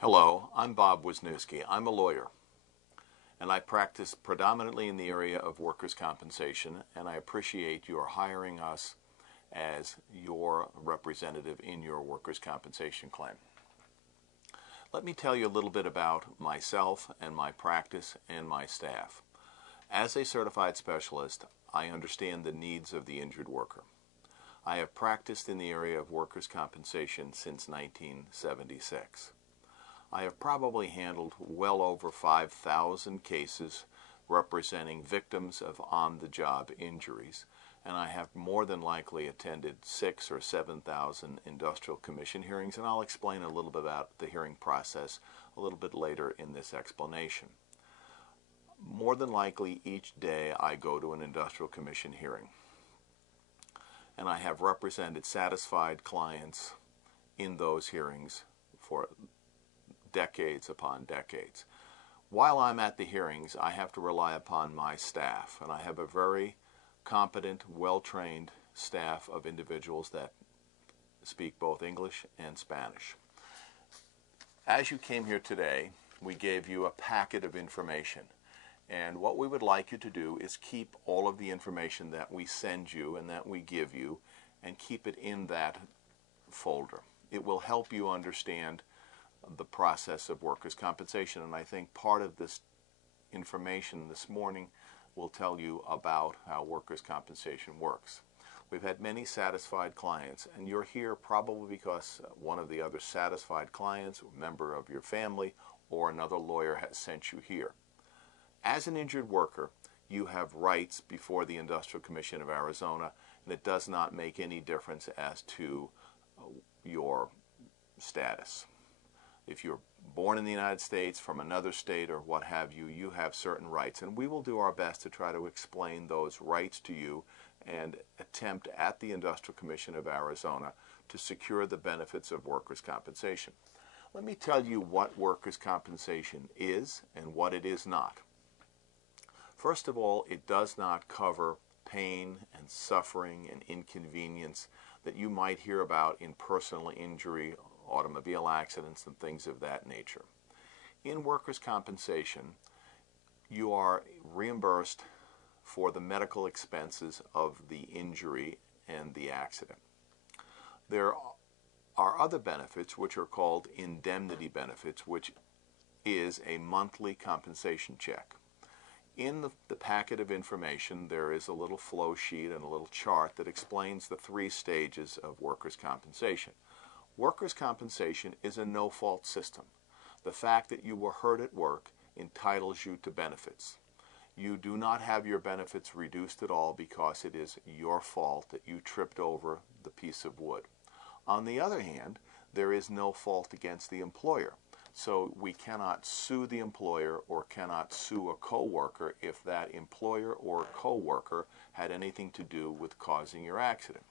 Hello, I'm Bob Wisniewski. I'm a lawyer, and I practice predominantly in the area of workers' compensation, and I appreciate your hiring us as your representative in your workers' compensation claim. Let me tell you a little bit about myself and my practice and my staff. As a certified specialist, I understand the needs of the injured worker. I have practiced in the area of workers' compensation since 1976. I have probably handled well over 5,000 cases representing victims of on-the-job injuries, and I have more than likely attended 6,000 or 7,000 industrial commission hearings, and I'll explain a little bit about the hearing process a little bit later in this explanation. More than likely each day I go to an industrial commission hearing, and I have represented satisfied clients in those hearings for decades upon decades. While I'm at the hearings, I have to rely upon my staff, and I have a very competent, well-trained staff of individuals that speak both English and Spanish. As you came here today, we gave you a packet of information, and what we would like you to do is keep all of the information that we send you and that we give you and keep it in that folder. It will help you understand the process of workers' compensation, and I think part of this information this morning will tell you about how workers' compensation works. We've had many satisfied clients, and you're here probably because one of the other satisfied clients, a member of your family, or another lawyer has sent you here. As an injured worker, you have rights before the Industrial Commission of Arizona, and it does not make any difference as to your status. If you're born in the United States, from another state, or what have you, you have certain rights. And we will do our best to try to explain those rights to you and attempt at the Industrial Commission of Arizona to secure the benefits of workers' compensation. Let me tell you what workers' compensation is and what it is not. First of all, it does not cover pain and suffering and inconvenience that you might hear about in personal injury, automobile accidents, and things of that nature. In workers' compensation, you are reimbursed for the medical expenses of the injury and the accident. There are other benefits which are called indemnity benefits, which is a monthly compensation check. In the packet of information, there is a little flow sheet and a little chart that explains the 3 stages of workers' compensation. Workers' compensation is a no-fault system. The fact that you were hurt at work entitles you to benefits. You do not have your benefits reduced at all because it is your fault that you tripped over the piece of wood. On the other hand, there is no fault against the employer. So we cannot sue the employer or cannot sue a co-worker if that employer or co-worker had anything to do with causing your accident.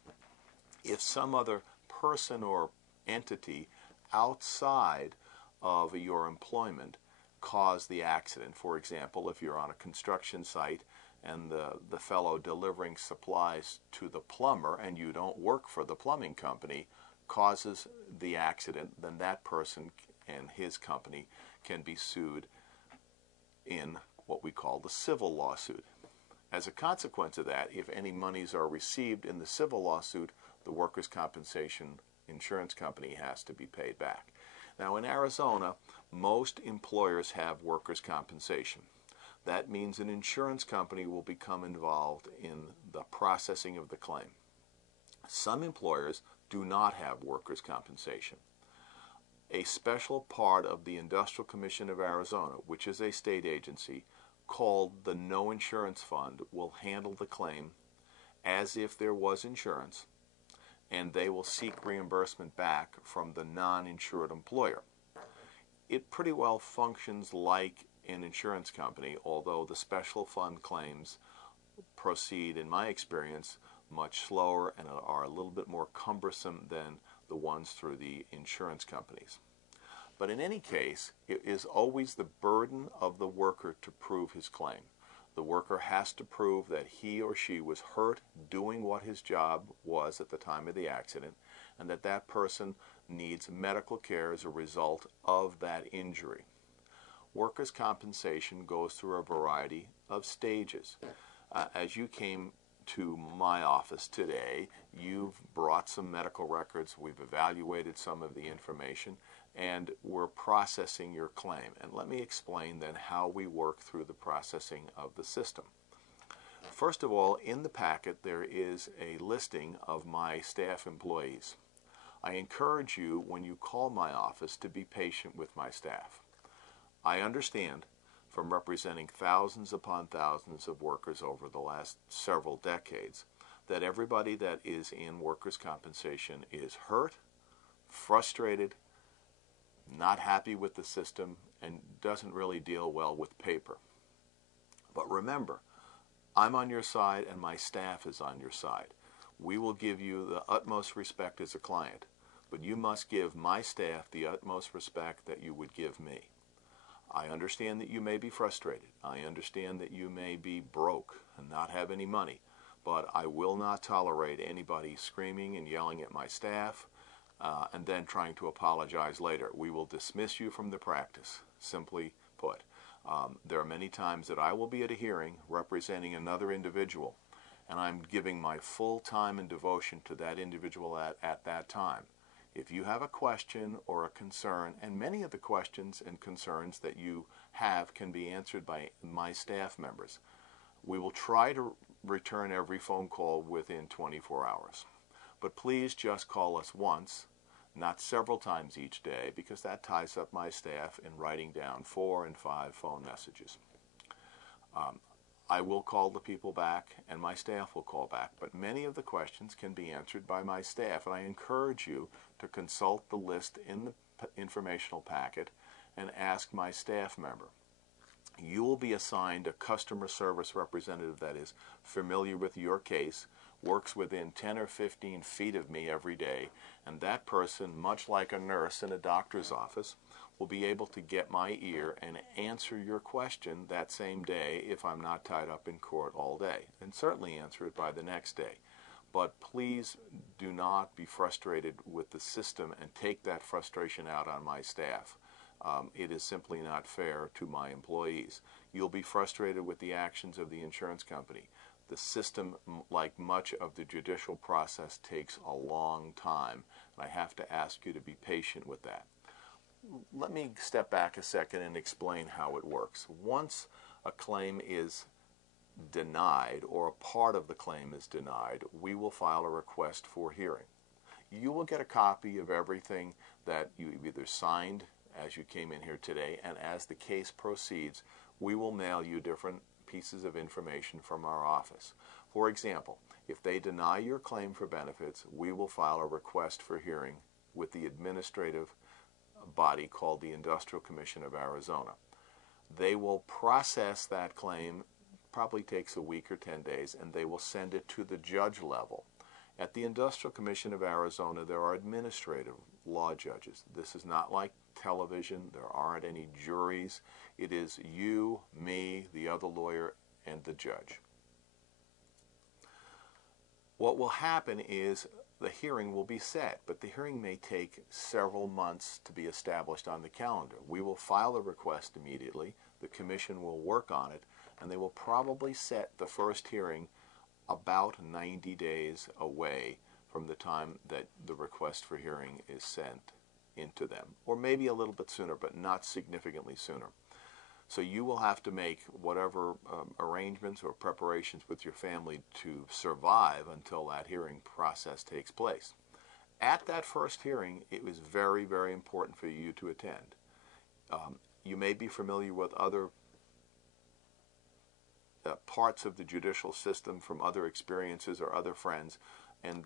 If some other person or entity outside of your employment caused the accident, for example, if you're on a construction site and the fellow delivering supplies to the plumber and you don't work for the plumbing company causes the accident, then that person and his company can be sued in what we call the civil lawsuit. As a consequence of that, if any monies are received in the civil lawsuit, the workers' compensation insurance company has to be paid back. Now, in Arizona, most employers have workers' compensation. That means an insurance company will become involved in the processing of the claim. Some employers do not have workers' compensation. A special part of the Industrial Commission of Arizona, which is a state agency, called the No Insurance Fund, will handle the claim as if there was insurance, and they will seek reimbursement back from the non-insured employer. It pretty well functions like an insurance company, although the special fund claims proceed, in my experience, much slower and are a little bit more cumbersome than the ones through the insurance companies. But in any case, it is always the burden of the worker to prove his claim. The worker has to prove that he or she was hurt doing what his job was at the time of the accident, and that that person needs medical care as a result of that injury. Workers' compensation goes through a variety of stages. As you came to my office today, you've brought some medical records, we've evaluated some of the information, and we're processing your claim. And let me explain then how we work through the processing of the system. First of all, in the packet there is a listing of my staff employees. I encourage you, when you call my office, to be patient with my staff. I understand, from representing thousands upon thousands of workers over the last several decades, that everybody that is in workers' compensation is hurt, frustrated, not happy with the system, and doesn't really deal well with paper. But remember, I'm on your side and my staff is on your side. We will give you the utmost respect as a client, but you must give my staff the utmost respect that you would give me. I understand that you may be frustrated. I understand that you may be broke and not have any money, but I will not tolerate anybody screaming and yelling at my staff and then trying to apologize later. We will dismiss you from the practice, simply put. There are many times that I will be at a hearing representing another individual, and I'm giving my full time and devotion to that individual at that time. If you have a question or a concern, and many of the questions and concerns that you have can be answered by my staff members, we will try to return every phone call within 24 hours. But please just call us once, not several times each day, because that ties up my staff in writing down 4 and 5 phone messages. I will call the people back, and my staff will call back, but many of the questions can be answered by my staff, and I encourage you to consult the list in the informational packet and ask my staff member. You will be assigned a customer service representative that is familiar with your case, works within 10 or 15 feet of me every day, and that person, much like a nurse in a doctor's office, will be able to get my ear and answer your question that same day if I'm not tied up in court all day, and certainly answer it by the next day. But please do not be frustrated with the system and take that frustration out on my staff. It is simply not fair to my employees. You'll be frustrated with the actions of the insurance company. The system, like much of the judicial process, takes a long time, and I have to ask you to be patient with that. Let me step back a second and explain how it works. Once a claim is denied, or a part of the claim is denied, we will file a request for hearing. You will get a copy of everything that you either signed as you came in here today, and as the case proceeds, we will mail you different pieces of information from our office. For example, if they deny your claim for benefits, we will file a request for hearing with the administrative body called the Industrial Commission of Arizona. They will process that claim, probably takes a week or 10 days, and they will send it to the judge level. At the Industrial Commission of Arizona, there are administrative law judges. This is not like television. There aren't any juries. It is you, me, the other lawyer, and the judge. What will happen is the hearing will be set, but the hearing may take several months to be established on the calendar. We will file a request immediately. The commission will work on it, and they will probably set the first hearing about 90 days away from the time that the request for hearing is sent into them, or maybe a little bit sooner, but not significantly sooner. So you will have to make whatever arrangements or preparations with your family to survive until that hearing process takes place. At that first hearing, it was very, very important for you to attend. You may be familiar with other parts of the judicial system from other experiences or other friends, and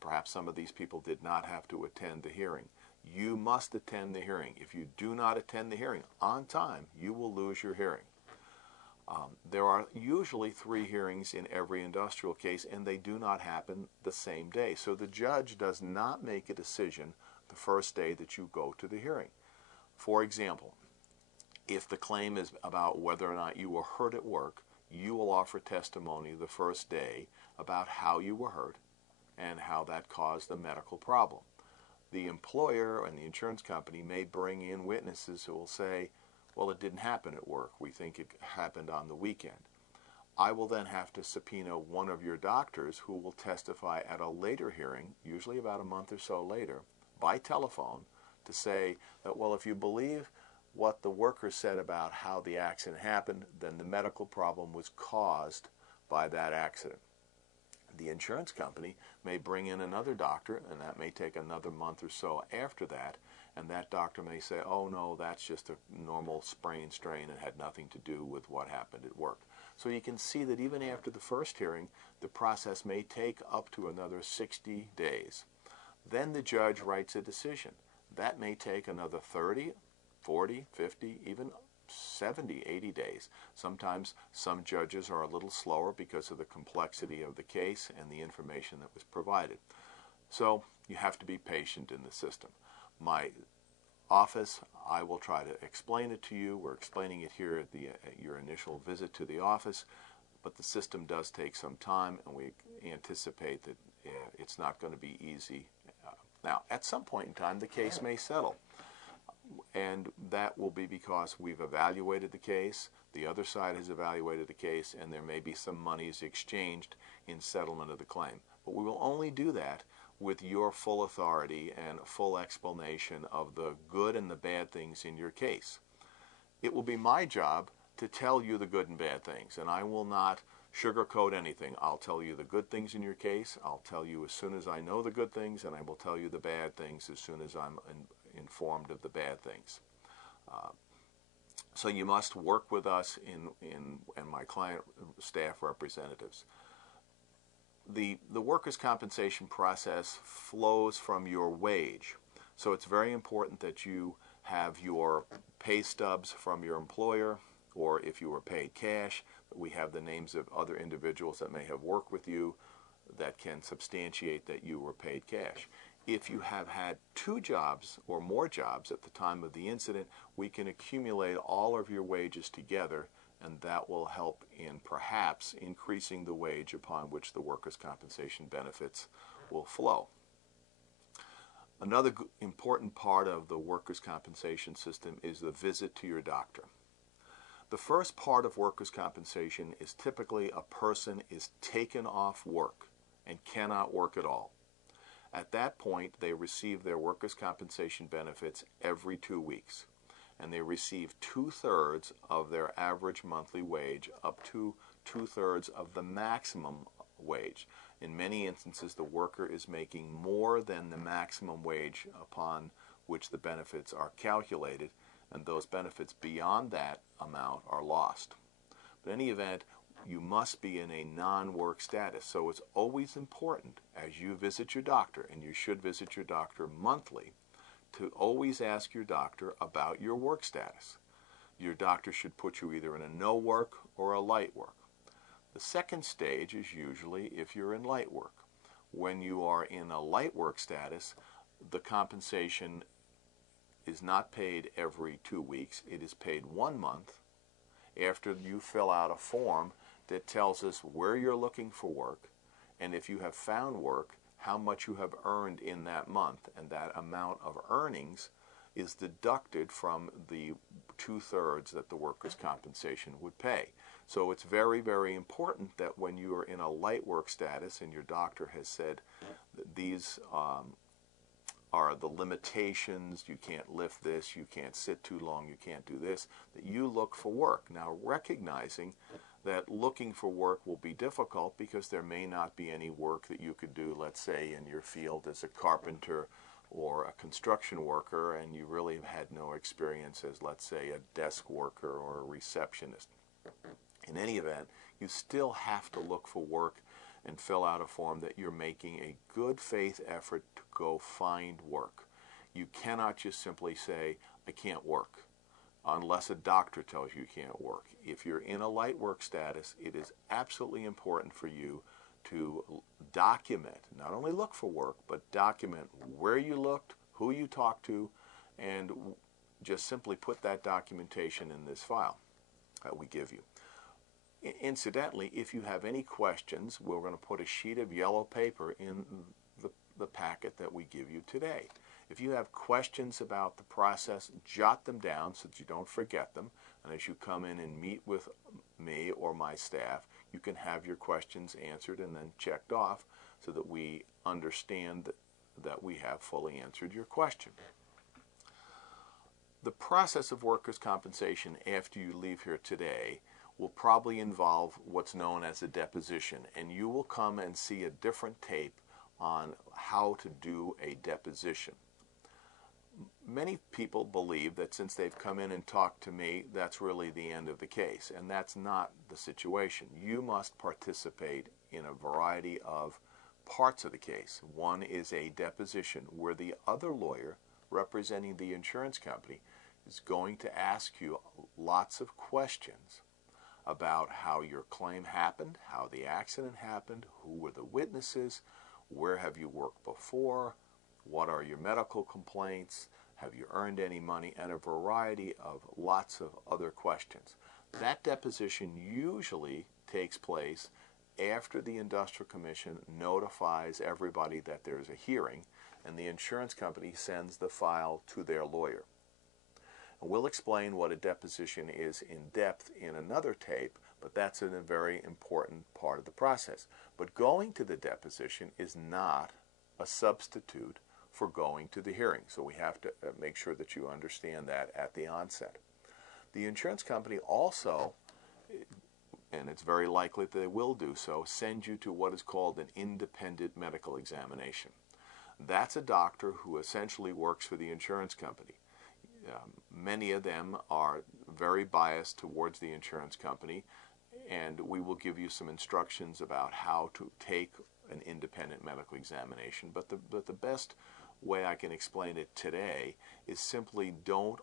perhaps some of these people did not have to attend the hearing. You must attend the hearing. If you do not attend the hearing on time, you will lose your hearing. There are usually 3 hearings in every industrial case, and they do not happen the same day. So the judge does not make a decision the first day that you go to the hearing. For example, if the claim is about whether or not you were hurt at work, you will offer testimony the first day about how you were hurt and how that caused the medical problem. the employer and the insurance company may bring in witnesses who will say, well, it didn't happen at work. We think it happened on the weekend. I will then have to subpoena one of your doctors who will testify at a later hearing, usually about a month or so later, by telephone, to say that, well, if you believe what the worker said about how the accident happened, then the medical problem was caused by that accident. The insurance company may bring in another doctor, and that may take another month or so after that, and that doctor may say, oh no, that's just a normal sprain strain. It had nothing to do with what happened at work. So you can see that even after the first hearing, the process may take up to another 60 days. Then the judge writes a decision. That may take another 30, 40, 50, even 70, 80 days. Sometimes some judges are a little slower because of the complexity of the case and the information that was provided. So you have to be patient in the system. My office, I will try to explain it to you. We're explaining it here at your initial visit to the office, but the system does take some time, and we anticipate that it's not going to be easy. Now, at some point in time, the case may settle, and that will be because we've evaluated the case, the other side has evaluated the case, and there may be some monies exchanged in settlement of the claim. But we will only do that with your full authority and full explanation of the good and the bad things in your case. It will be my job to tell you the good and bad things, and I will not sugarcoat anything. I'll tell you the good things in your case. I'll tell you as soon as I know the good things, and I will tell you the bad things as soon as I'm informed of the bad things. So you must work with us and my client staff representatives. The workers' compensation process flows from your wage. So it's very important that you have your pay stubs from your employer, or if you were paid cash, we have the names of other individuals that may have worked with you that can substantiate that you were paid cash. If you have had 2 jobs or more jobs at the time of the incident, we can accumulate all of your wages together, and that will help in perhaps increasing the wage upon which the workers' compensation benefits will flow. Another important part of the workers' compensation system is the visit to your doctor. The first part of workers' compensation is typically a person is taken off work and cannot work at all. At that point, they receive their workers' compensation benefits every 2 weeks, and they receive 2/3 of their average monthly wage up to 2/3 of the maximum wage. In many instances, the worker is making more than the maximum wage upon which the benefits are calculated, and those benefits beyond that amount are lost. But in any event, you must be in a non-work status. So it's always important as you visit your doctor, and you should visit your doctor monthly, to always ask your doctor about your work status. Your doctor should put you either in a no work or a light work. The second stage is usually if you're in light work. When you are in a light work status, the compensation is not paid every 2 weeks. It is paid 1 month after you fill out a form that tells us where you're looking for work, and if you have found work, how much you have earned in that month, and that amount of earnings is deducted from the 2/3 that the workers' compensation would pay. So it's very, very important that when you are in a light work status and your doctor has said that these are the limitations, you can't lift this, you can't sit too long, you can't do this, that you look for work. Now, recognizing that looking for work will be difficult because there may not be any work that you could do, let's say, in your field as a carpenter or a construction worker, and you really have had no experience as, let's say, a desk worker or a receptionist. In any event, you still have to look for work and fill out a form that you're making a good faith effort to go find work. You cannot just simply say, I can't work, unless a doctor tells you can't work. If you're in a light work status, it is absolutely important for you to document, not only look for work, but document where you looked, who you talked to, and just simply put that documentation in this file that we give you. Incidentally, if you have any questions, we're going to put a sheet of yellow paper in the packet that we give you today. If you have questions about the process, jot them down so that you don't forget them. And as you come in and meet with me or my staff, you can have your questions answered and then checked off so that we understand that we have fully answered your question. The process of workers' compensation after you leave here today will probably involve what's known as a deposition, and you will come and see a different tape on how to do a deposition. Many people believe that since they've come in and talked to me, that's really the end of the case, and that's not the situation. You must participate in a variety of parts of the case. One is a deposition where the other lawyer representing the insurance company is going to ask you lots of questions about how your claim happened, how the accident happened, who were the witnesses, where have you worked before, what are your medical complaints, have you earned any money, and a variety of lots of other questions. That deposition usually takes place after the Industrial Commission notifies everybody that there's a hearing, and the insurance company sends the file to their lawyer. And we'll explain what a deposition is in depth in another tape, but that's a very important part of the process. But going to the deposition is not a substitute for going to the hearing, so we have to make sure that you understand that at the onset. The insurance company also, and it's very likely that they will do so, send you to what is called an independent medical examination. That's a doctor who essentially works for the insurance company. Many of them are very biased towards the insurance company, and we will give you some instructions about how to take an independent medical examination. But the best way I can explain it today is simply don't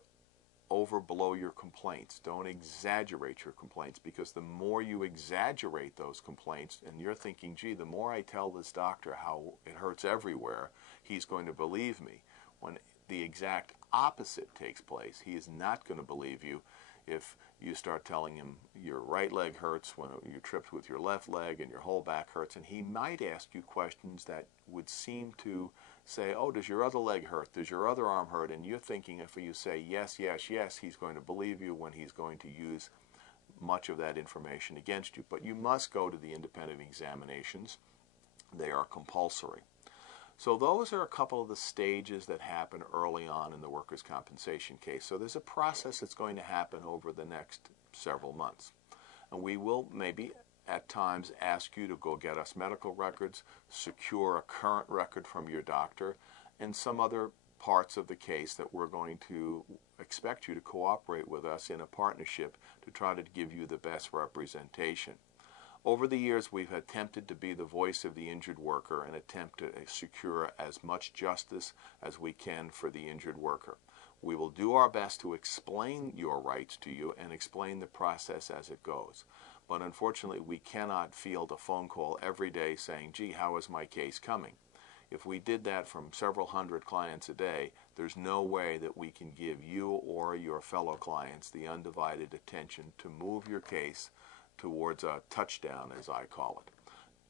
overblow your complaints. Don't exaggerate your complaints, because the more you exaggerate those complaints, and you're thinking, gee, the more I tell this doctor how it hurts everywhere, he's going to believe me. When the exact opposite takes place, he is not going to believe you if you start telling him your right leg hurts when you tripped with your left leg and your whole back hurts, and he might ask you questions that would seem to say, oh, does your other leg hurt? Does your other arm hurt? And you're thinking if you say yes, yes, yes, he's going to believe you when he's going to use much of that information against you. But you must go to the independent examinations. They are compulsory. So those are a couple of the stages that happen early on in the workers' compensation case. So there's a process that's going to happen over the next several months. And we will maybe at times ask you to go get us medical records, secure a current record from your doctor, and some other parts of the case that we're going to expect you to cooperate with us in a partnership to try to give you the best representation. Over the years, we've attempted to be the voice of the injured worker and attempt to secure as much justice as we can for the injured worker. We will do our best to explain your rights to you and explain the process as it goes. But unfortunately, we cannot field a phone call every day saying, gee, how is my case coming? If we did that from several hundred clients a day, there's no way that we can give you or your fellow clients the undivided attention to move your case towards a touchdown, as I call it.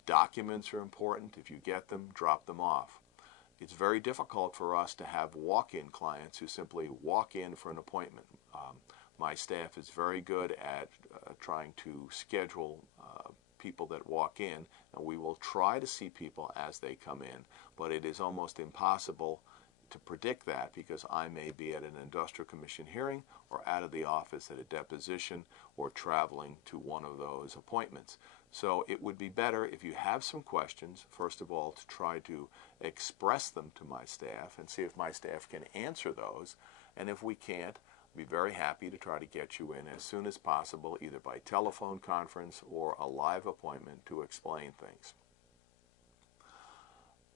Documents are important. If you get them, drop them off. It's very difficult for us to have walk-in clients who simply walk in for an appointment. My staff is very good at trying to schedule people that walk in, and we will try to see people as they come in, but it is almost impossible to predict that because I may be at an Industrial Commission hearing or out of the office at a deposition or traveling to one of those appointments. So it would be better if you have some questions, first of all, to try to express them to my staff and see if my staff can answer those. And if we can't, I'd be very happy to try to get you in as soon as possible, either by telephone conference or a live appointment to explain things.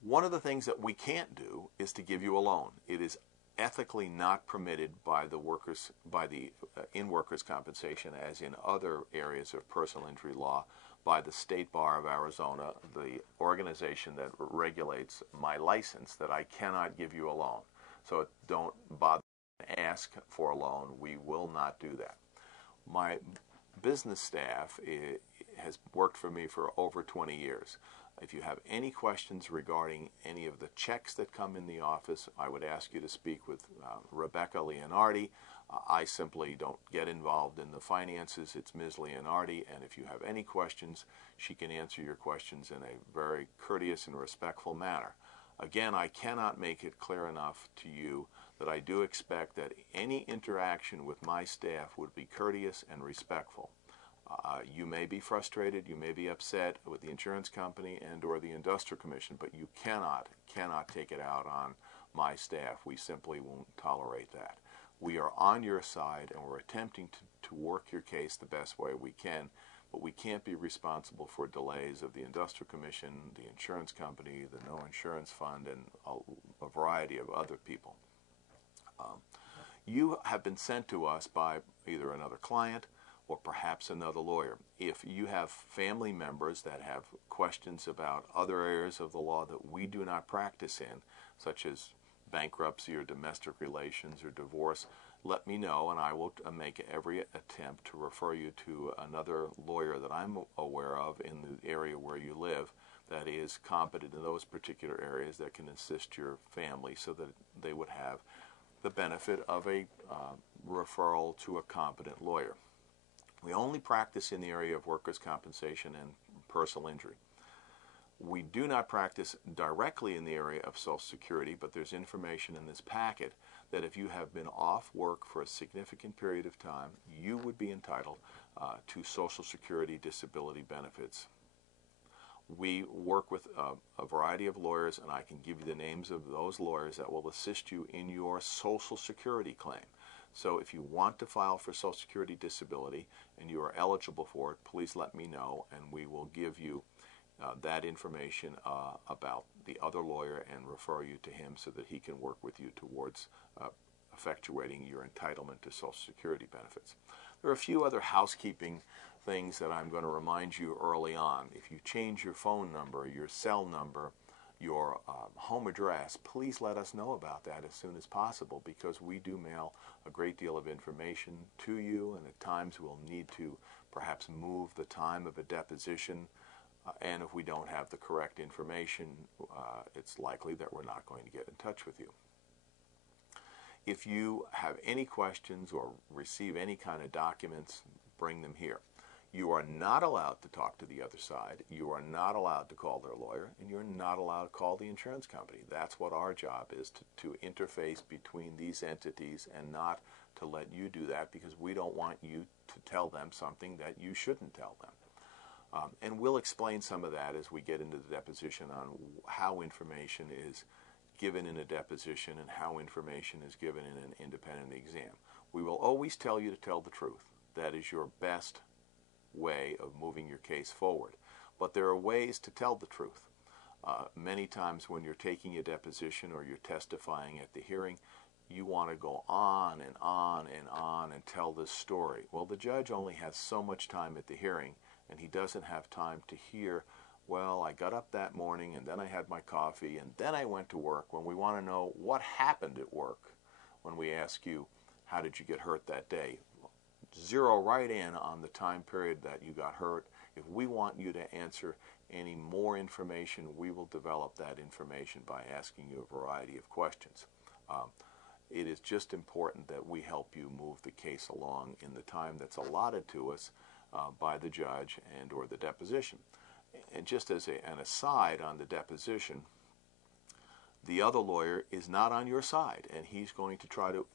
One of the things that we can't do is to give you a loan. It is ethically not permitted by the workers, in workers' compensation, as in other areas of personal injury law, by the State Bar of Arizona, the organization that regulates my license, that I cannot give you a loan. So don't bother to ask for a loan. We will not do that. My business staff has worked for me for over 20 years. If you have any questions regarding any of the checks that come in the office, I would ask you to speak with Rebecca Leonardi. I simply don't get involved in the finances. It's Ms. Leonardi, and if you have any questions, she can answer your questions in a very courteous and respectful manner. Again, I cannot make it clear enough to you that I do expect that any interaction with my staff would be courteous and respectful. You may be frustrated, you may be upset with the insurance company and or the industrial commission, but you cannot take it out on my staff. We simply won't tolerate that. We are on your side, and we're attempting to work your case the best way we can, but we can't be responsible for delays of the industrial commission, the insurance company, the no insurance fund, and a variety of other people. You have been sent to us by either another client or perhaps another lawyer. If you have family members that have questions about other areas of the law that we do not practice in, such as bankruptcy or domestic relations or divorce, let me know, and I will make every attempt to refer you to another lawyer that I'm aware of in the area where you live that is competent in those particular areas that can assist your family so that they would have the benefit of a referral to a competent lawyer. We only practice in the area of workers' compensation and personal injury. We do not practice directly in the area of Social Security, but there's information in this packet that if you have been off work for a significant period of time, you would be entitled to Social Security disability benefits. We work with a variety of lawyers, and I can give you the names of those lawyers that will assist you in your Social Security claim. So if you want to file for Social Security disability and you are eligible for it, please let me know, and we will give you that information about the other lawyer and refer you to him so that he can work with you towards effectuating your entitlement to Social Security benefits. There are a few other housekeeping things that I'm going to remind you early on. If you change your phone number, your cell number, your home address, please let us know about that as soon as possible, because we do mail a great deal of information to you, and at times we'll need to perhaps move the time of a deposition, and if we don't have the correct information, it's likely that we're not going to get in touch with you. If you have any questions or receive any kind of documents, bring them here. You are not allowed to talk to the other side. You are not allowed to call their lawyer, and you're not allowed to call the insurance company. That's what our job is, to interface between these entities and not to let you do that, because we don't want you to tell them something that you shouldn't tell them. And we'll explain some of that as we get into the deposition on how information is given in a deposition and how information is given in an independent exam. We will always tell you to tell the truth. That is your best way of moving your case forward. But there are ways to tell the truth. Many times when you're taking a deposition or you're testifying at the hearing, you want to go on and on and on and tell this story. Well, the judge only has so much time at the hearing, and he doesn't have time to hear, well, I got up that morning and then I had my coffee and then I went to work, when we want to know what happened at work. When we ask you, how did you get hurt that day? Zero right in on the time period that you got hurt. If we want you to answer any more information, we will develop that information by asking you a variety of questions. It is just important that we help you move the case along in the time that's allotted to us by the judge and or the deposition. And just as an aside on the deposition, the other lawyer is not on your side, and he's going to try to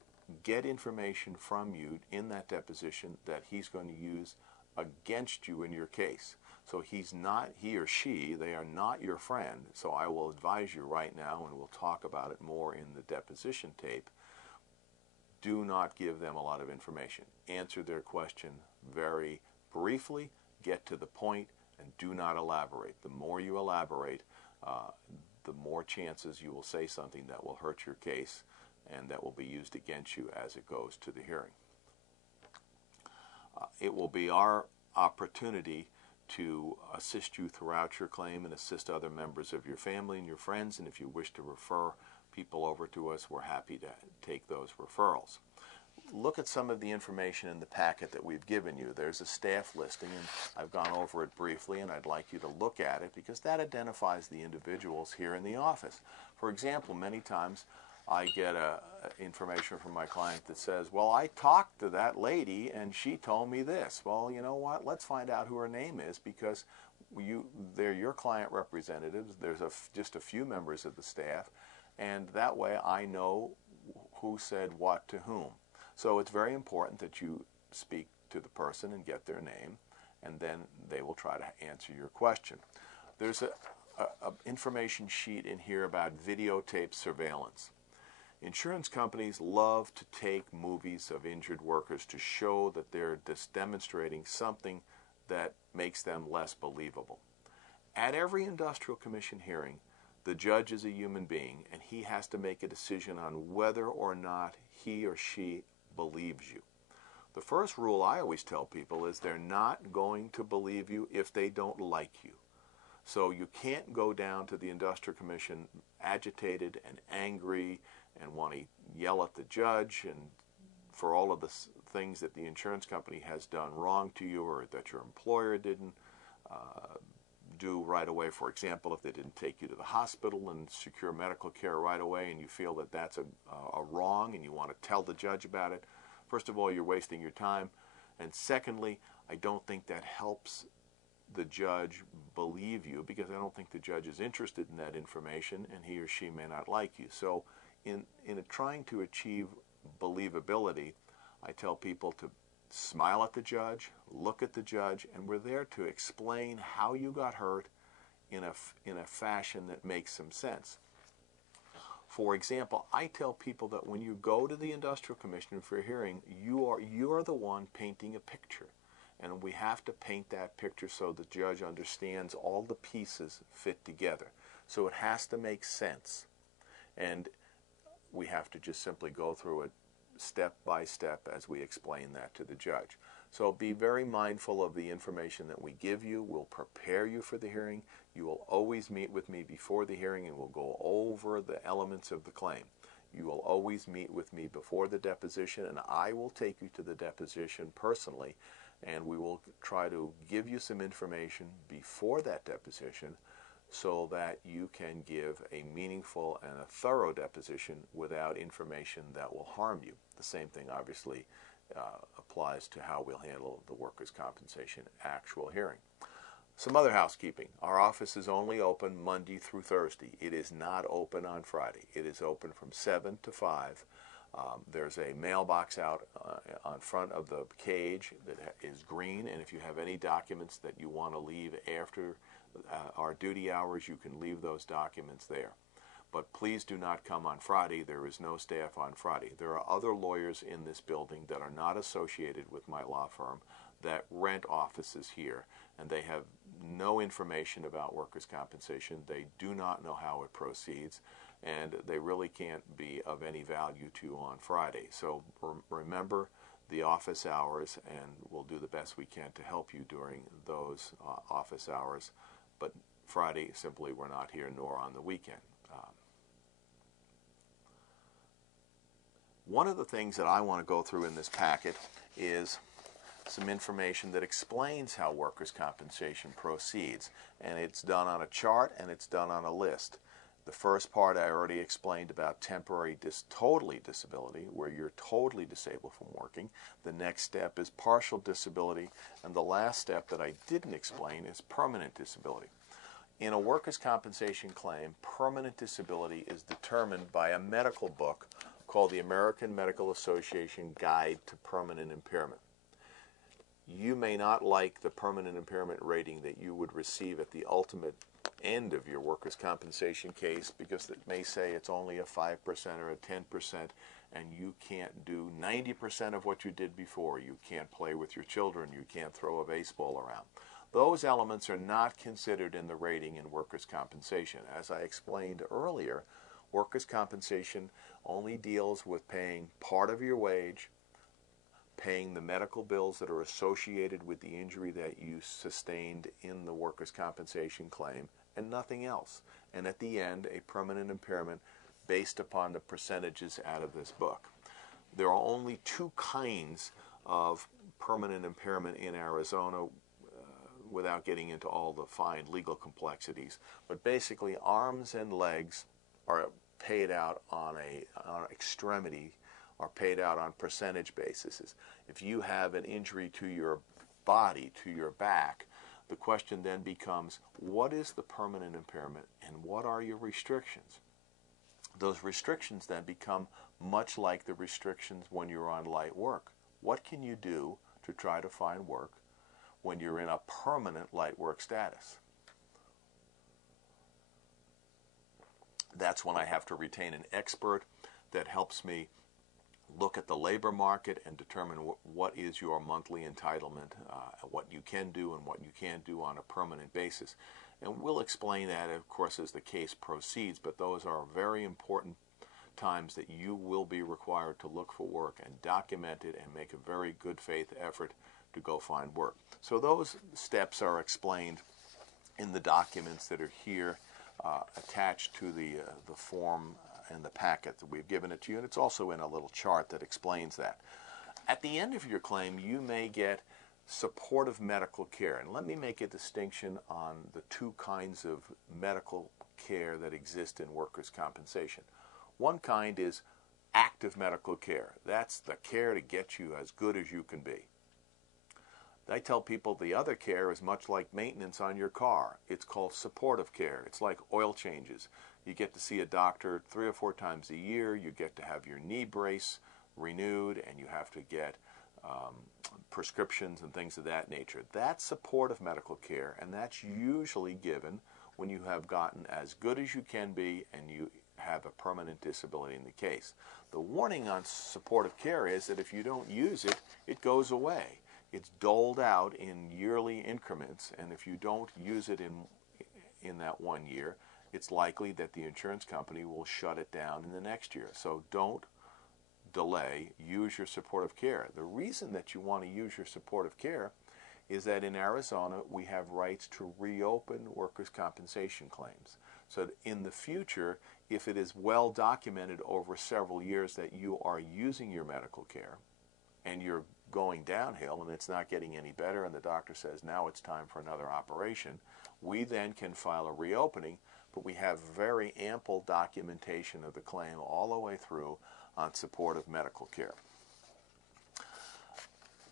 get information from you in that deposition that he's going to use against you in your case. So he's not, he or she, they are not your friend. So I will advise you right now, and we'll talk about it more in the deposition tape, do not give them a lot of information. Answer their question very briefly, get to the point, and do not elaborate. The more you elaborate, the more chances you will say something that will hurt your case and that will be used against you as it goes to the hearing. It will be our opportunity to assist you throughout your claim and assist other members of your family and your friends, and if you wish to refer people over to us, we're happy to take those referrals. look at some of the information in the packet that we've given you. There's a staff listing, and I've gone over it briefly, and I'd like you to look at it because that identifies the individuals here in the office. For example, many times I get information from my client that says, well, I talked to that lady and she told me this. Well, you know what? Let's find out who her name is, because they're your client representatives. There's just a few members of the staff, and that way I know who said what to whom. So it's very important that you speak to the person and get their name, and then they will try to answer your question. There's a information sheet in here about videotape surveillance. Insurance companies love to take movies of injured workers to show that they're demonstrating something that makes them less believable. At every industrial commission hearing, the judge is a human being, and he has to make a decision on whether or not he or she believes you. The first rule I always tell people is they're not going to believe you if they don't like you. So you can't go down to the industrial commission agitated and angry and want to yell at the judge and for all of the things that the insurance company has done wrong to you, or that your employer didn't do right away. For example, if they didn't take you to the hospital and secure medical care right away, and you feel that that's a wrong and you want to tell the judge about it, first of all, you're wasting your time. And secondly, I don't think that helps the judge believe you, because I don't think the judge is interested in that information, and he or she may not like you. So in trying to achieve believability, I tell people to smile at the judge, look at the judge, and we're there to explain how you got hurt in a fashion that makes some sense. For example, I tell people that when you go to the industrial commission for a hearing, you are the one painting a picture, and we have to paint that picture so the judge understands all the pieces fit together. So it has to make sense, and we have to just simply go through it step by step as we explain that to the judge. So be very mindful of the information that we give you. We'll prepare you for the hearing. You will always meet with me before the hearing, and we'll go over the elements of the claim. You will always meet with me before the deposition, and I will take you to the deposition personally, and we will try to give you some information before that deposition so that you can give a meaningful and a thorough deposition without information that will harm you. The same thing obviously applies to how we'll handle the workers' compensation actual hearing. Some other housekeeping. Our office is only open Monday through Thursday. It is not open on Friday. It is open from 7 to 5. There's a mailbox out on front of the cage that is green, and if you have any documents that you want to leave after our duty hours, you can leave those documents there. But please do not come on Friday. There is no staff on Friday. There are other lawyers in this building that are not associated with my law firm that rent offices here, and they have no information about workers' compensation. They do not know how it proceeds, and they really can't be of any value to you on Friday. So remember the office hours, and we'll do the best we can to help you during those office hours. But Friday, simply, we're not here, nor on the weekend. One of the things that I want to go through in this packet is some information that explains how workers' compensation proceeds. And it's done on a chart, and it's done on a list. The first part I already explained about temporary totally disability, where you're totally disabled from working. The next step is partial disability, and the last step that I didn't explain is permanent disability. In a workers' compensation claim, permanent disability is determined by a medical book called the American Medical Association Guide to Permanent Impairment. You may not like the permanent impairment rating that you would receive at the ultimate end of your workers' compensation case, because it may say it's only a 5% or a 10%, and you can't do 90% of what you did before. You can't play with your children. You can't throw a baseball around. Those elements are not considered in the rating in workers' compensation. As I explained earlier, workers' compensation only deals with paying part of your wage, paying the medical bills that are associated with the injury that you sustained in the workers' compensation claim, and nothing else. And at the end, a permanent impairment based upon the percentages out of this book. There are only two kinds of permanent impairment in Arizona, without getting into all the fine legal complexities. But basically, arms and legs are paid out on an extremity, are paid out on percentage basis. If you have an injury to your body, to your back, the question then becomes, what is the permanent impairment and what are your restrictions? Those restrictions then become much like the restrictions when you're on light work. What can you do to try to find work when you're in a permanent light work status? That's when I have to retain an expert that helps me look at the labor market and determine what is your monthly entitlement, what you can do and what you can't do on a permanent basis. And we'll explain that, of course, as the case proceeds, but those are very important times that you will be required to look for work and document it and make a very good faith effort to go find work. So those steps are explained in the documents that are here attached to the form and the packet that we've given it to you, and it's also in a little chart that explains that. At the end of your claim, you may get supportive medical care, and let me make a distinction on the two kinds of medical care that exist in workers' compensation. One kind is active medical care. That's the care to get you as good as you can be. I tell people the other care is much like maintenance on your car. It's called supportive care. It's like oil changes. You get to see a doctor 3 or 4 times a year. You get to have your knee brace renewed, and you have to get prescriptions and things of that nature. That's supportive medical care, and that's usually given when you have gotten as good as you can be and you have a permanent disability in the case. The warning on supportive care is that if you don't use it, it goes away. It's doled out in yearly increments, and if you don't use it in that 1 year, it's likely that the insurance company will shut it down in the next year. So don't delay. Use your supportive care. The reason that you want to use your supportive care is that in Arizona we have rights to reopen workers' compensation claims. So that in the future, if it is well documented over several years that you are using your medical care and you're going downhill and it's not getting any better and the doctor says now it's time for another operation, we then can file a reopening, but we have very ample documentation of the claim all the way through on supportive medical care.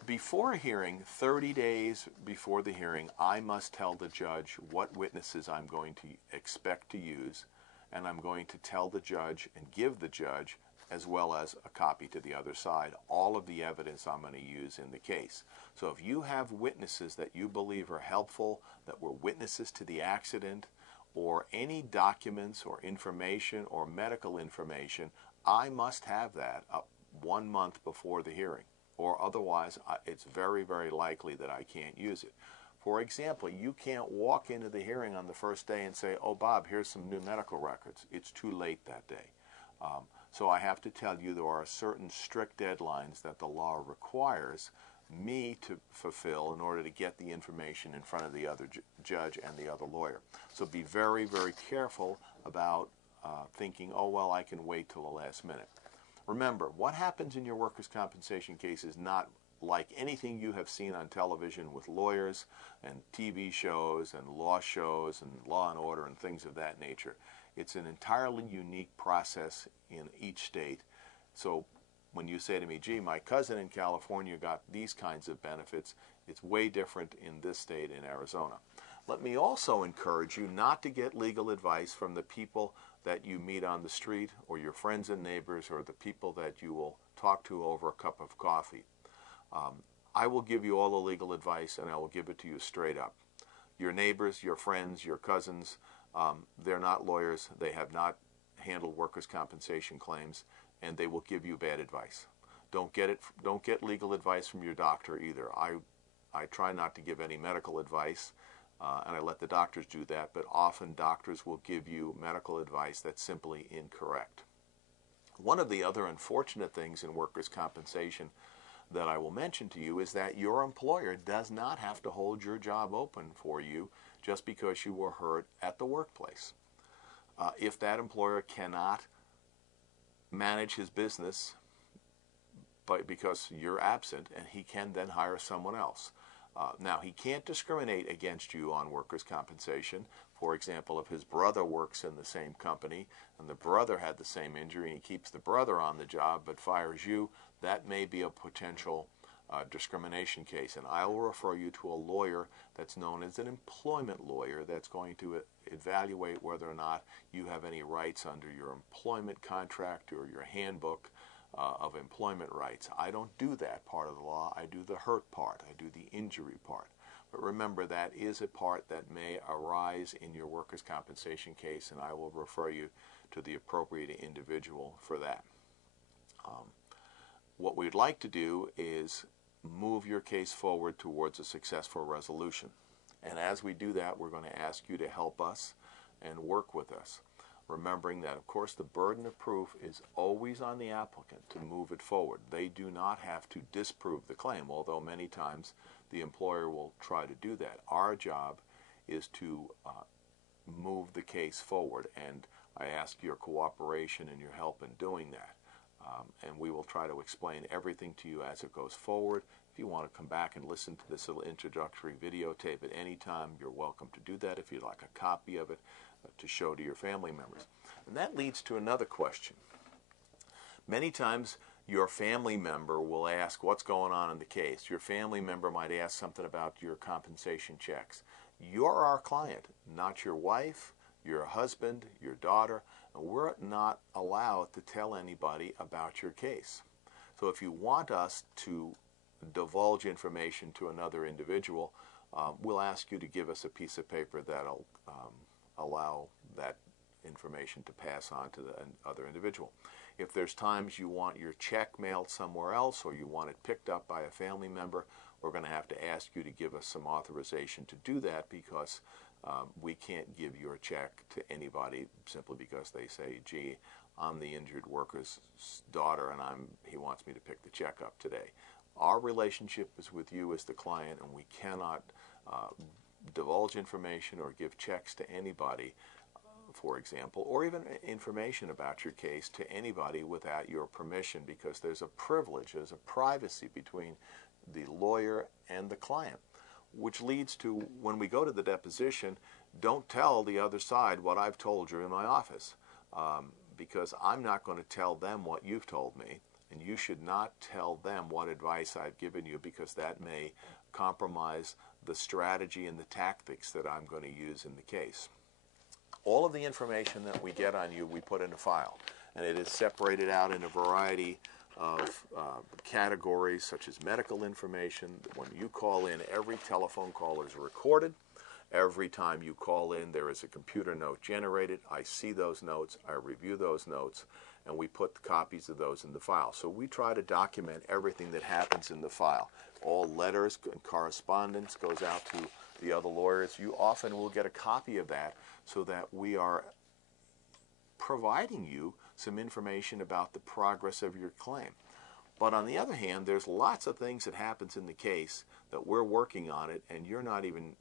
Before a hearing, 30 days before the hearing, I must tell the judge what witnesses I'm going to expect to use, and I'm going to tell the judge and give the judge, as well as a copy to the other side, all of the evidence I'm going to use in the case. So if you have witnesses that you believe are helpful, that were witnesses to the accident, or any documents or information or medical information, I must have that 1 month before the hearing, or otherwise it's very, very likely that I can't use it. For example, you can't walk into the hearing on the first day and say, oh, Bob, here's some new medical records. It's too late that day. So I have to tell you there are certain strict deadlines that the law requires me to fulfill in order to get the information in front of the other judge and the other lawyer. So be very, very careful about thinking, oh, well, I can wait till the last minute. Remember, what happens in your workers' compensation case is not like anything you have seen on television with lawyers and TV shows and law shows and Law and Order and things of that nature. It's an entirely unique process in each state. So when you say to me, gee, my cousin in California got these kinds of benefits, it's way different in this state, in Arizona. Let me also encourage you not to get legal advice from the people that you meet on the street or your friends and neighbors or the people that you will talk to over a cup of coffee. I will give you all the legal advice and I will give it to you straight up. Your neighbors, your friends, your cousins, they're not lawyers. They have not handled workers' compensation claims, and they will give you bad advice. Don't get legal advice from your doctor either. I try not to give any medical advice, and I let the doctors do that, but often doctors will give you medical advice that's simply incorrect. One of the other unfortunate things in workers' compensation that I will mention to you is that your employer does not have to hold your job open for you just because you were hurt at the workplace. If that employer cannot manage his business because you're absent, and he can then hire someone else. Now, he can't discriminate against you on workers' compensation. For example, if his brother works in the same company and the brother had the same injury and he keeps the brother on the job but fires you, that may be a potential discrimination case. And I will refer you to a lawyer that's known as an employment lawyer that's going to evaluate whether or not you have any rights under your employment contract or your handbook of employment rights. I don't do that part of the law. I do the hurt part. I do the injury part. But remember, that is a part that may arise in your workers' compensation case, and I will refer you to the appropriate individual for that. What we'd like to do is move your case forward towards a successful resolution. And as we do that, we're going to ask you to help us and work with us, remembering that, of course, the burden of proof is always on the applicant to move it forward. They do not have to disprove the claim, although many times the employer will try to do that. Our job is to move the case forward, and I ask your cooperation and your help in doing that. And we will try to explain everything to you as it goes forward. If you want to come back and listen to this little introductory videotape at any time, you're welcome to do that if you'd like a copy of it to show to your family members. And that leads to another question. Many times your family member will ask what's going on in the case. Your family member might ask something about your compensation checks. You're our client, not your wife, your husband, your daughter, and we're not allowed to tell anybody about your case. So if you want us to divulge information to another individual, we'll ask you to give us a piece of paper that'll allow that information to pass on to the other individual. If there's times you want your check mailed somewhere else or you want it picked up by a family member, we're going to have to ask you to give us some authorization to do that, because we can't give your check to anybody simply because they say, gee, I'm the injured worker's daughter and he wants me to pick the check up today. Our relationship is with you as the client, and we cannot divulge information or give checks to anybody, for example, or even information about your case to anybody without your permission, because there's a privilege, there's a privacy between the lawyer and the client, which leads to, when we go to the deposition, don't tell the other side what I've told you in my office, because I'm not going to tell them what you've told me, and you should not tell them what advice I've given you, because that may compromise the strategy and the tactics that I'm going to use in the case. All of the information that we get on you, we put in a file, and it is separated out in a variety of categories, such as medical information. When you call in, every telephone call is recorded. Every time you call in, there is a computer note generated. I see those notes, I review those notes, and we put copies of those in the file. So we try to document everything that happens in the file. All letters and correspondence goes out to the other lawyers. You often will get a copy of that, so that we are providing you some information about the progress of your claim. But on the other hand, there's lots of things that happens in the case that we're working on it, and you're not even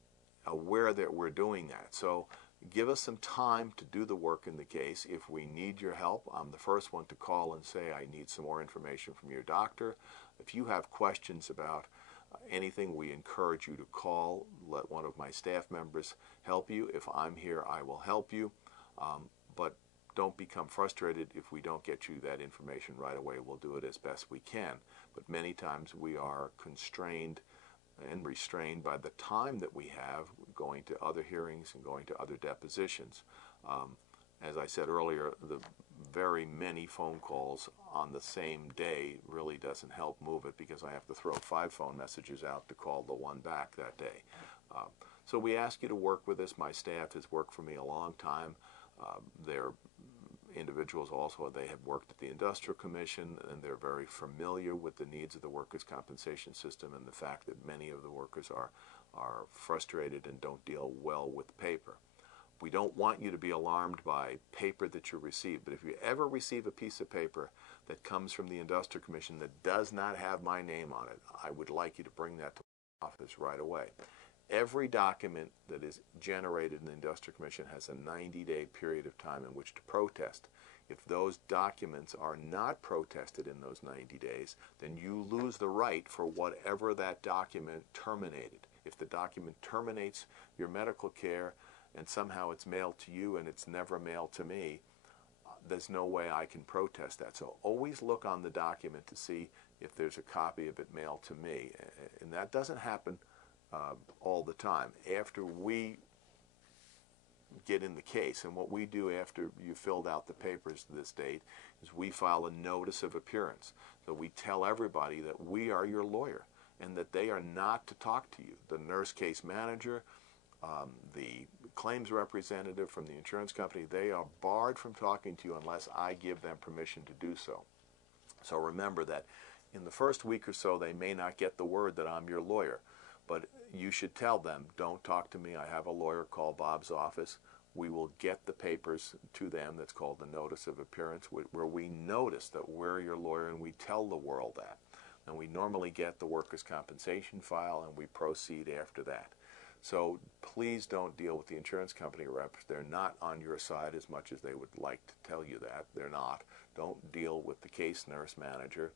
aware that we're doing that. So give us some time to do the work in the case. If we need your help, I'm the first one to call and say, I need some more information from your doctor. If you have questions about anything, we encourage you to call. Let one of my staff members help you. If I'm here, I will help you. But don't become frustrated if we don't get you that information right away. We'll do it as best we can. But many times we are constrained and restrained by the time that we have going to other hearings and going to other depositions. As I said earlier, the very many phone calls on the same day really doesn't help move it, because I have to throw 5 phone messages out to call the one back that day. So we ask you to work with us. My staff has worked for me a long time. They're individuals also, they have worked at the Industrial Commission, and they're very familiar with the needs of the workers' compensation system and the fact that many of the workers are frustrated and don't deal well with paper. We don't want you to be alarmed by paper that you receive, but if you ever receive a piece of paper that comes from the Industrial Commission that does not have my name on it, I would like you to bring that to my office right away. Every document that is generated in the Industrial Commission has a 90-day period of time in which to protest. If those documents are not protested in those 90 days, then you lose the right for whatever that document terminated. If the document terminates your medical care and somehow it's mailed to you and it's never mailed to me, there's no way I can protest that. So always look on the document to see if there's a copy of it mailed to me. And that doesn't happen all the time. After we get in the case, and what we do after you filled out the papers to this date is we file a notice of appearance. So we tell everybody that we are your lawyer and that they are not to talk to you. The nurse case manager, the claims representative from the insurance company, they are barred from talking to you unless I give them permission to do so. So remember that in the first week or so, they may not get the word that I'm your lawyer, but you should tell them, don't talk to me. I have a lawyer. Call Bob's office. We will get the papers to them. That's called the notice of appearance, where we notice that we're your lawyer and we tell the world that. And we normally get the workers' compensation file and we proceed after that. So please don't deal with the insurance company reps. They're not on your side as much as they would like to tell you that. They're not. Don't deal with the case nurse manager.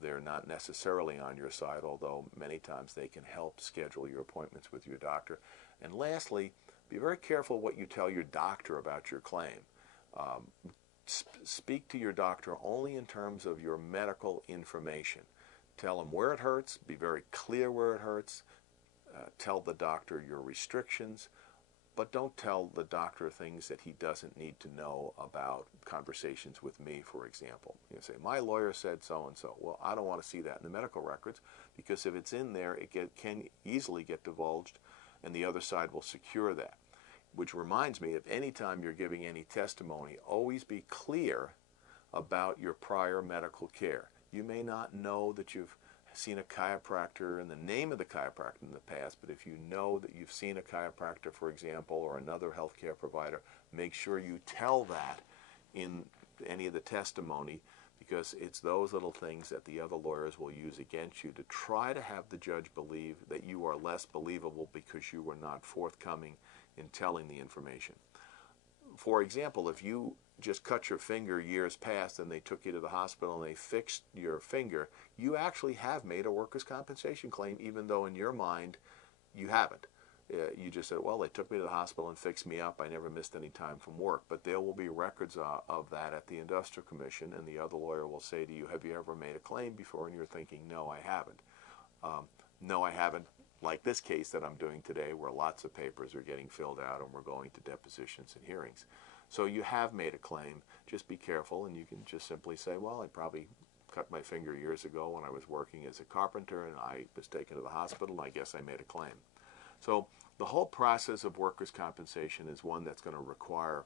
They're not necessarily on your side, although many times they can help schedule your appointments with your doctor. And lastly, be very careful what you tell your doctor about your claim. Speak to your doctor only in terms of your medical information. Tell him where it hurts. Be very clear where it hurts. Tell the doctor your restrictions, but don't tell the doctor things that he doesn't need to know about conversations with me, for example. You say, my lawyer said so-and-so. Well, I don't want to see that in the medical records, because if it's in there, it can easily get divulged, and the other side will secure that. Which reminds me, if any time you're giving any testimony, always be clear about your prior medical care. You may not know that you've seen a chiropractor and the name of the chiropractor in the past, but if you know that you've seen a chiropractor, for example, or another healthcare provider, make sure you tell that in any of the testimony, because it's those little things that the other lawyers will use against you to try to have the judge believe that you are less believable because you were not forthcoming in telling the information. For example, if you just cut your finger years past and they took you to the hospital and they fixed your finger, you actually have made a workers' compensation claim, even though in your mind you haven't. You just said, well, they took me to the hospital and fixed me up. I never missed any time from work. But there will be records of that at the Industrial Commission, and the other lawyer will say to you, have you ever made a claim before? And you're thinking, no, I haven't. No, I haven't. Like this case that I'm doing today, where lots of papers are getting filled out and we're going to depositions and hearings. So you have made a claim. Just be careful, and you can just simply say, well, I probably cut my finger years ago when I was working as a carpenter and I was taken to the hospital, and I guess I made a claim. So the whole process of workers' compensation is one that's going to require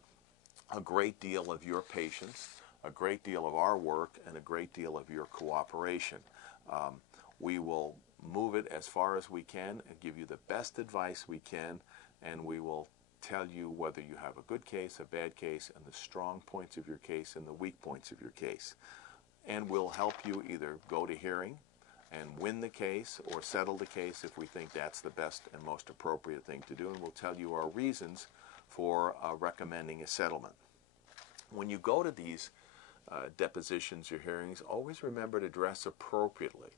a great deal of your patience, a great deal of our work, and a great deal of your cooperation. We will move it as far as we can and give you the best advice we can, and we will tell you whether you have a good case, a bad case, and the strong points of your case and the weak points of your case. And we'll help you either go to hearing and win the case or settle the case if we think that's the best and most appropriate thing to do, and we'll tell you our reasons for recommending a settlement. When you go to these depositions or hearings, always remember to dress appropriately.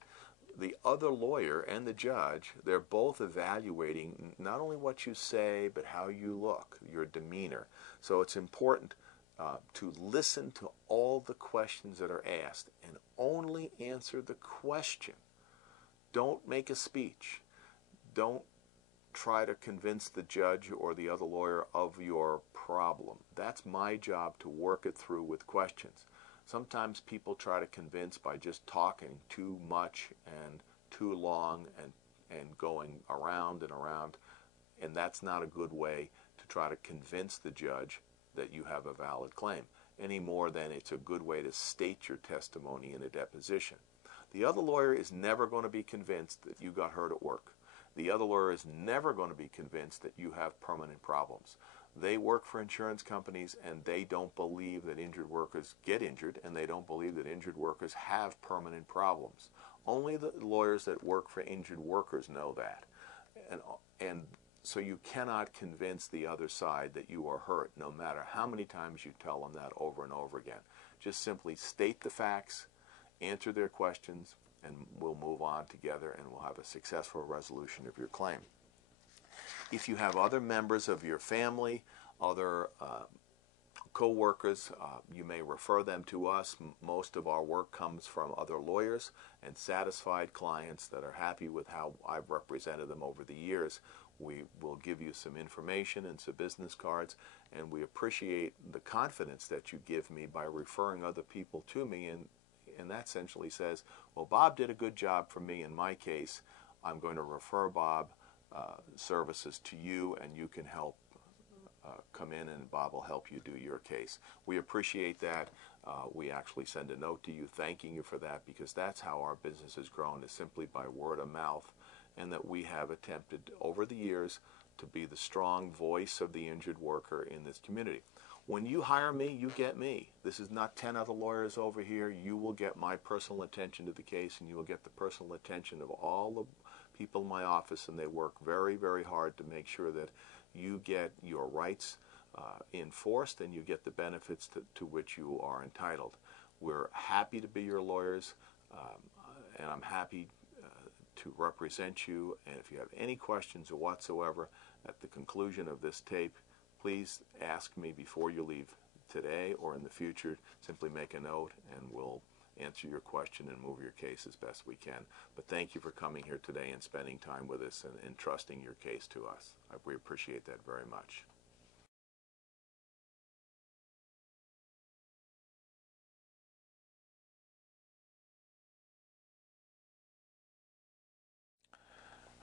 The other lawyer and the judge, they're both evaluating not only what you say, but how you look, your demeanor. So it's important to listen to all the questions that are asked and only answer the question. Don't make a speech. Don't try to convince the judge or the other lawyer of your problem. That's my job, to work it through with questions. Sometimes people try to convince by just talking too much and too long and going around and around, and that's not a good way to try to convince the judge that you have a valid claim, any more than it's a good way to state your testimony in a deposition. The other lawyer is never going to be convinced that you got hurt at work. The other lawyer is never going to be convinced that you have permanent problems. They work for insurance companies, and they don't believe that injured workers get injured, and they don't believe that injured workers have permanent problems. Only the lawyers that work for injured workers know that. And So you cannot convince the other side that you are hurt, no matter how many times you tell them that over and over again. Just simply state the facts, answer their questions, and we'll move on together and we'll have a successful resolution of your claim. If you have other members of your family, other co-workers, you may refer them to us. Most of our work comes from other lawyers and satisfied clients that are happy with how I've represented them over the years. We will give you some information and some business cards, and we appreciate the confidence that you give me by referring other people to me, and that essentially says, well, Bob did a good job for me in my case. I'm going to refer Bob services to you, and you can help come in and Bob will help you do your case. We appreciate that. We actually send a note to you thanking you for that, because that's how our business has grown, is simply by word of mouth, and that we have attempted over the years to be the strong voice of the injured worker in this community. When you hire me, you get me. This is not 10 other lawyers over here. You will get my personal attention to the case, and you will get the personal attention of all the people in my office, and they work very, very hard to make sure that you get your rights enforced and you get the benefits to which you are entitled. We're happy to be your lawyers, and I'm happy to represent you. And if you have any questions whatsoever at the conclusion of this tape, please ask me before you leave today or in the future. Simply make a note and we'll answer your question and move your case as best we can. But thank you for coming here today and spending time with us and entrusting your case to us. We appreciate that very much.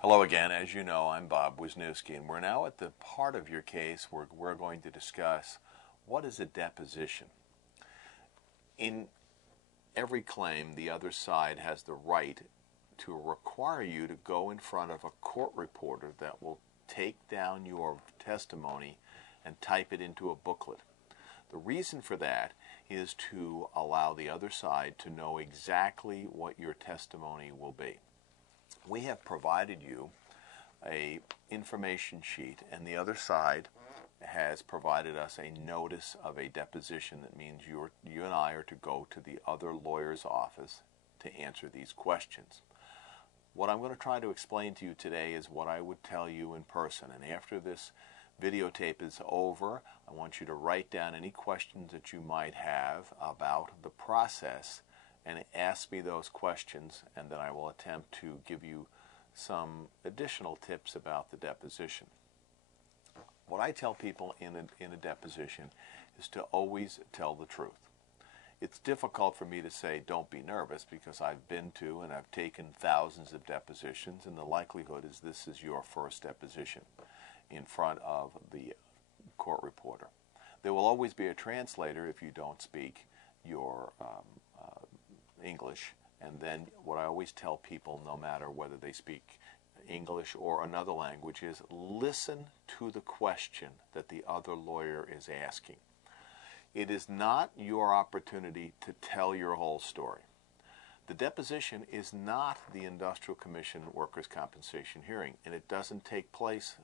Hello again. As you know, I'm Bob Wisniewski, and we're now at the part of your case where we're going to discuss what is a deposition. In every claim, the other side has the right to require you to go in front of a court reporter that will take down your testimony and type it into a booklet. The reason for that is to allow the other side to know exactly what your testimony will be. We have provided you an information sheet, and the other side has provided us a notice of a deposition. That means you and I are to go to the other lawyer's office to answer these questions. What I'm going to try to explain to you today is what I would tell you in person, and after this videotape is over, I want you to write down any questions that you might have about the process and ask me those questions, and then I will attempt to give you some additional tips about the deposition. What I tell people in a deposition is to always tell the truth. It's difficult for me to say don't be nervous, because I've been to and I've taken thousands of depositions, and the likelihood is this is your first deposition in front of the court reporter. There will always be a translator if you don't speak your English, and then what I always tell people, no matter whether they speak English or another language, is listen to the question that the other lawyer is asking. It is not your opportunity to tell your whole story. The deposition is not the Industrial Commission Workers' Compensation hearing, and it doesn't take place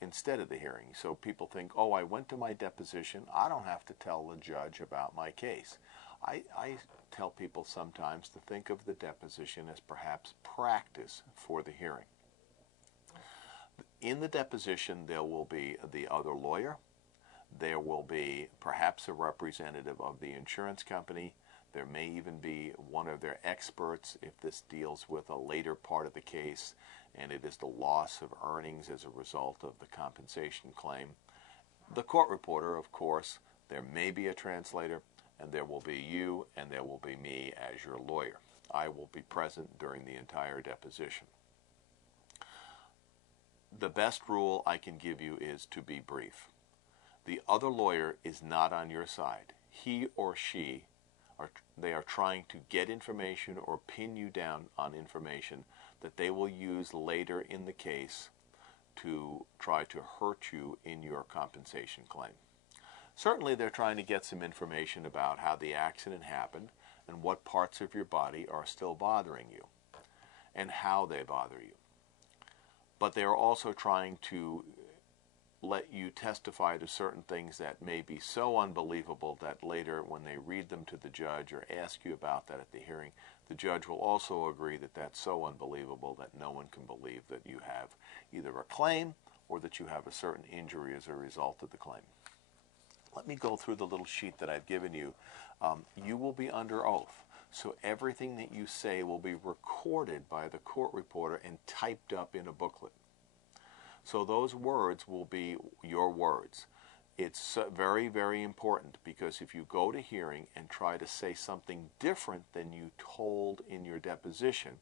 instead of the hearing. So people think, oh, I went to my deposition, I don't have to tell the judge about my case. I tell people sometimes to think of the deposition as perhaps practice for the hearing. In the deposition, there will be the other lawyer. There will be perhaps a representative of the insurance company. There may even be one of their experts if this deals with a later part of the case and it is the loss of earnings as a result of the compensation claim. The court reporter, of course, there may be a translator, and there will be you and there will be me as your lawyer. I will be present during the entire deposition. The best rule I can give you is to be brief. The other lawyer is not on your side. He or she, they are trying to get information or pin you down on information that they will use later in the case to try to hurt you in your compensation claim. Certainly they're trying to get some information about how the accident happened and what parts of your body are still bothering you and how they bother you. but they are also trying to let you testify to certain things that may be so unbelievable that later when they read them to the judge or ask you about that at the hearing, the judge will also agree that that's so unbelievable that no one can believe that you have either a claim or that you have a certain injury as a result of the claim. Let me go through the little sheet that I've given you. You will be under oath, so everything that you say will be recorded by the court reporter and typed up in a booklet. So those words will be your words. It's very, very important, because if you go to hearing and try to say something different than you told in your deposition,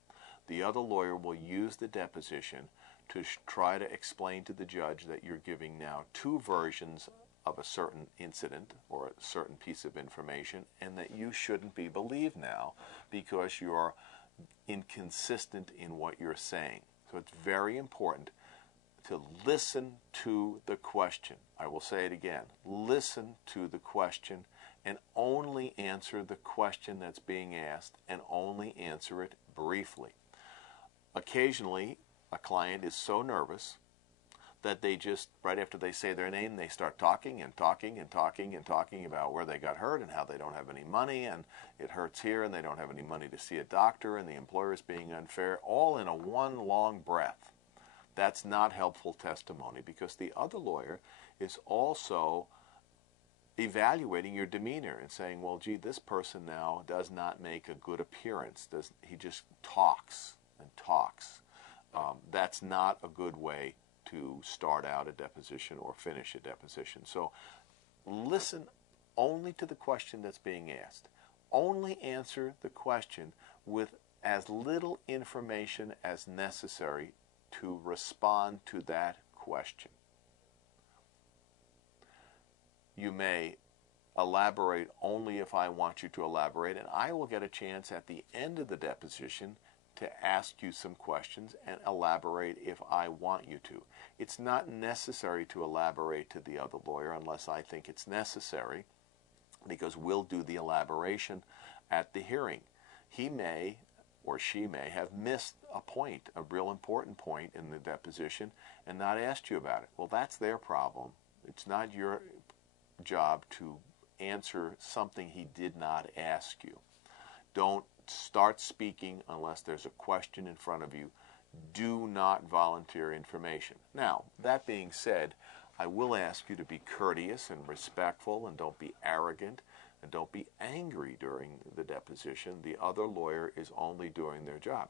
the other lawyer will use the deposition to try to explain to the judge that you're giving now two versions of a certain incident or a certain piece of information, and that you shouldn't be believed now because you're inconsistent in what you're saying. So it's very important to listen to the question. I will say it again. Listen to the question and only answer the question that's being asked, and only answer it briefly. Occasionally, a client is so nervous that they just, right after they say their name, they start talking and talking and talking and talking about where they got hurt and how they don't have any money, and it hurts here and they don't have any money to see a doctor, and the employer is being unfair, all in a one long breath. That's not helpful testimony, because the other lawyer is also evaluating your demeanor and saying, well, gee, this person now does not make a good appearance. He just talks and talks. That's not a good way to start out a deposition or finish a deposition. So listen only to the question that's being asked. Only answer the question with as little information as necessary to respond to that question. You may elaborate only if I want you to elaborate, and I will get a chance at the end of the deposition to ask you some questions and elaborate if I want you to. It's not necessary to elaborate to the other lawyer unless I think it's necessary, because we'll do the elaboration at the hearing. He may or she may have missed a point, a real important point in the deposition, and not asked you about it. Well, that's their problem. It's not your job to answer something he did not ask you. Don't start speaking unless there's a question in front of you. Do not volunteer information. Now, that being said, I will ask you to be courteous and respectful, and don't be arrogant, and don't be angry during the deposition. The other lawyer is only doing their job.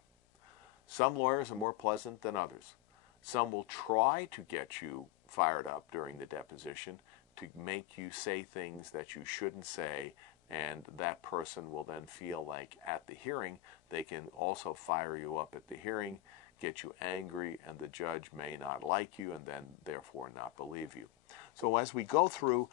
Some lawyers are more pleasant than others. Some will try to get you fired up during the deposition to make you say things that you shouldn't say, and that person will then feel like at the hearing they can also fire you up at the hearing, get you angry, and the judge may not like you and then therefore not believe you. So as we go through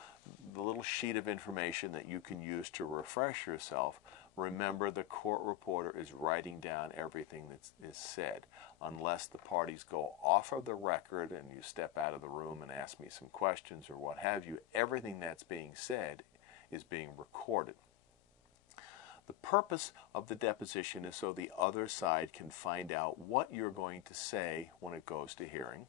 the little sheet of information that you can use to refresh yourself, remember the court reporter is writing down everything that is said. Unless the parties go off of the record and you step out of the room and ask me some questions or what have you, everything that's being said is being recorded. The purpose of the deposition is so the other side can find out what you're going to say when it goes to hearing,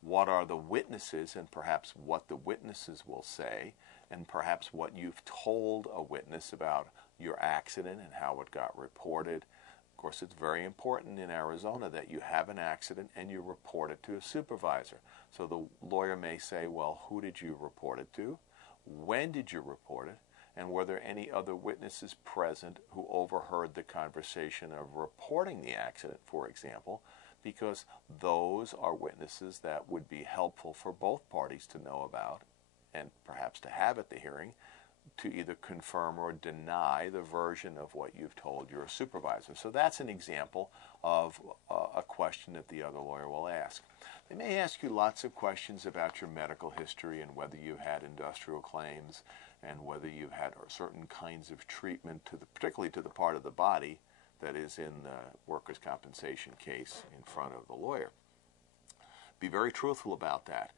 what are the witnesses and perhaps what the witnesses will say, and perhaps what you've told a witness about your accident and how it got reported. Of course, it's very important in Arizona that you have an accident and you report it to a supervisor. So the lawyer may say, well, who did you report it to? When did you report it? And were there any other witnesses present who overheard the conversation of reporting the accident, for example? Because those are witnesses that would be helpful for both parties to know about and perhaps to have at the hearing to either confirm or deny the version of what you've told your supervisor. So that's an example of a question that the other lawyer will ask. They may ask you lots of questions about your medical history and whether you've had industrial claims and whether you've had certain kinds of treatment, particularly to the part of the body that is in the workers' compensation case in front of the lawyer. Be very truthful about that.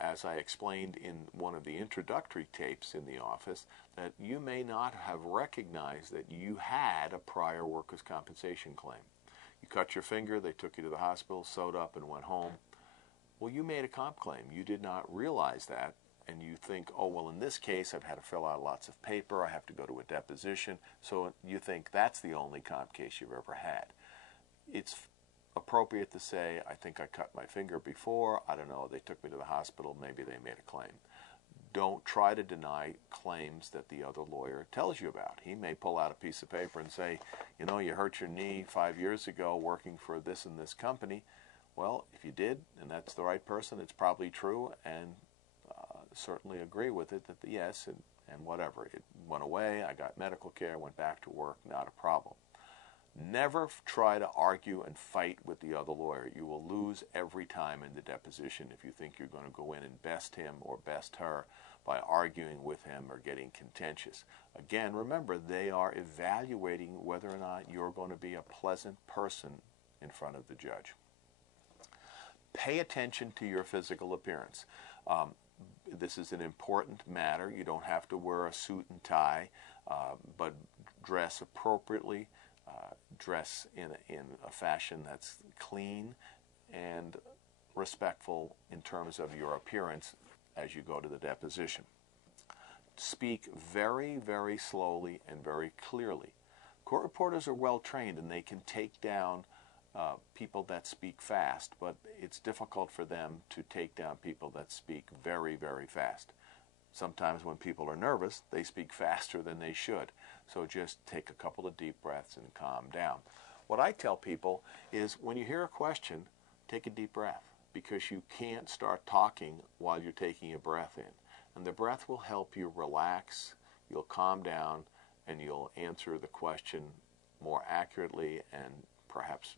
As I explained in one of the introductory tapes in the office, that you may not have recognized that you had a prior workers' compensation claim. You cut your finger, they took you to the hospital, sewed up, and went home. Well, you made a comp claim. You did not realize that, and you think, oh, well, in this case, I've had to fill out lots of paper, I have to go to a deposition, so you think that's the only comp case you've ever had. It's appropriate to say, I think I cut my finger before, I don't know, they took me to the hospital, maybe they made a claim. Don't try to deny claims that the other lawyer tells you about. He may pull out a piece of paper and say, you know, you hurt your knee 5 years ago working for this and this company. Well, if you did, and that's the right person, it's probably true, and certainly agree with it that yes, and whatever. It went away, I got medical care, went back to work, not a problem. Never try to argue and fight with the other lawyer. You will lose every time in the deposition if you think you're going to go in and best him or best her by arguing with him or getting contentious. Again, remember, they are evaluating whether or not you're going to be a pleasant person in front of the judge. Pay attention to your physical appearance. This is an important matter. You don't have to wear a suit and tie, but dress appropriately. Dress in a fashion that's clean and respectful in terms of your appearance as you go to the deposition. Speak very, very slowly and very clearly. Court reporters are well trained and they can take down people that speak fast, but it's difficult for them to take down people that speak very, very fast. Sometimes when people are nervous, they speak faster than they should. So just take a couple of deep breaths and calm down. What I tell people is when you hear a question, take a deep breath, because you can't start talking while you're taking a breath in. And the breath will help you relax, you'll calm down, and you'll answer the question more accurately and perhaps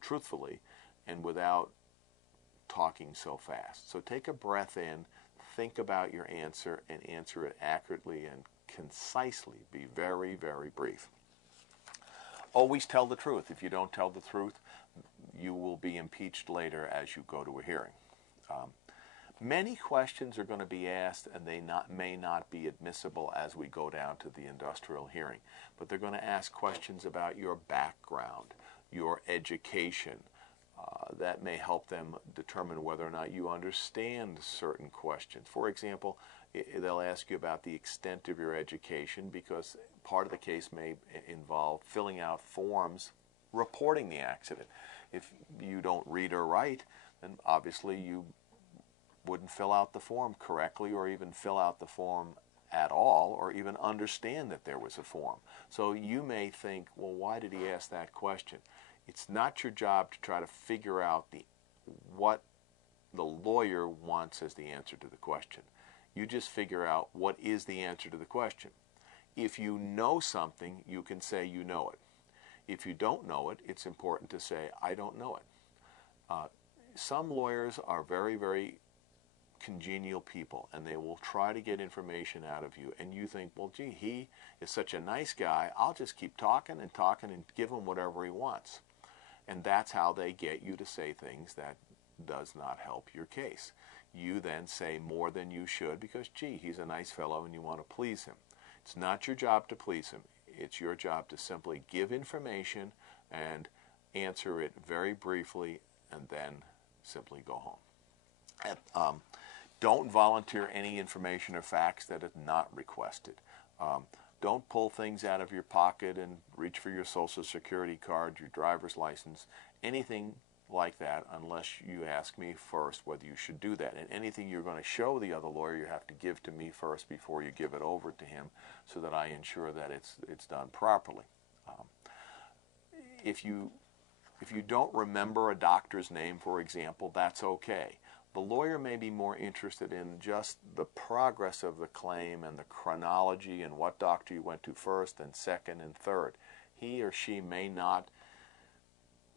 truthfully and without talking so fast. So take a breath in, think about your answer, and answer it accurately and concisely. Be very, very brief. Always tell the truth. If you don't tell the truth, you will be impeached later as you go to a hearing. Many questions are going to be asked, and they may not be admissible as we go down to the industrial hearing. But they're going to ask questions about your background, your education. That may help them determine whether or not you understand certain questions. For example, they'll ask you about the extent of your education, because part of the case may involve filling out forms reporting the accident. If you don't read or write, then obviously you wouldn't fill out the form correctly, or even fill out the form at all, or even understand that there was a form. So you may think, well, why did he ask that question? It's not your job to try to figure out what the lawyer wants as the answer to the question. You just figure out what is the answer to the question. If you know something, you can say you know it. If you don't know it, it's important to say, I don't know it. Some lawyers are very, very congenial people, and they will try to get information out of you, and you think, well, gee, he is such a nice guy, I'll just keep talking and talking and give him whatever he wants. And that's how they get you to say things that does not help your case. You then say more than you should because, gee, he's a nice fellow and you want to please him. It's not your job to please him. It's your job to simply give information and answer it very briefly and then simply go home. And, don't volunteer any information or facts that is not requested. Don't pull things out of your pocket and reach for your Social Security card, your driver's license, anything like that, unless you ask me first whether you should do that. And anything you're going to show the other lawyer, you have to give to me first before you give it over to him, so that I ensure that it's done properly. If you don't remember a doctor's name, for example, that's okay. The lawyer may be more interested in just the progress of the claim and the chronology and what doctor you went to first and second and third. He or she may not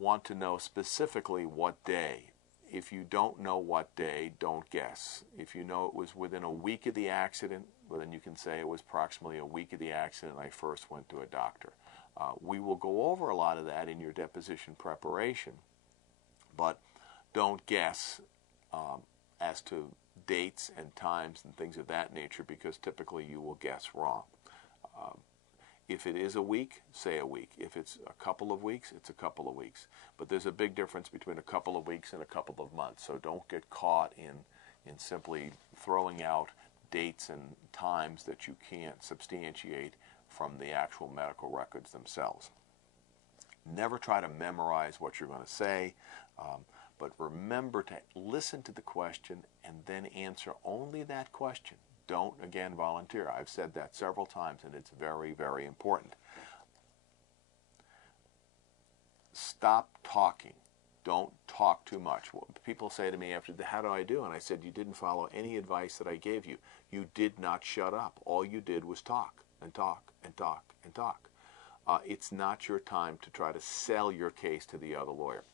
want to know specifically what day. If you don't know what day, don't guess. If you know it was within a week of the accident, well, then you can say it was approximately a week of the accident I first went to a doctor. We will go over a lot of that in your deposition preparation, but don't guess as to dates and times and things of that nature, because typically you will guess wrong. If it is a week, say a week. If it's a couple of weeks, it's a couple of weeks. But there's a big difference between a couple of weeks and a couple of months. So don't get caught in simply throwing out dates and times that you can't substantiate from the actual medical records themselves. Never try to memorize what you're going to say, but remember to listen to the question and then answer only that question. Don't, again, volunteer. I've said that several times, and it's very, very important. Stop talking. Don't talk too much. People say to me after, how do I do? And I said, you didn't follow any advice that I gave you. You did not shut up. All you did was talk and talk and talk and talk. It's not your time to try to sell your case to the other lawyer.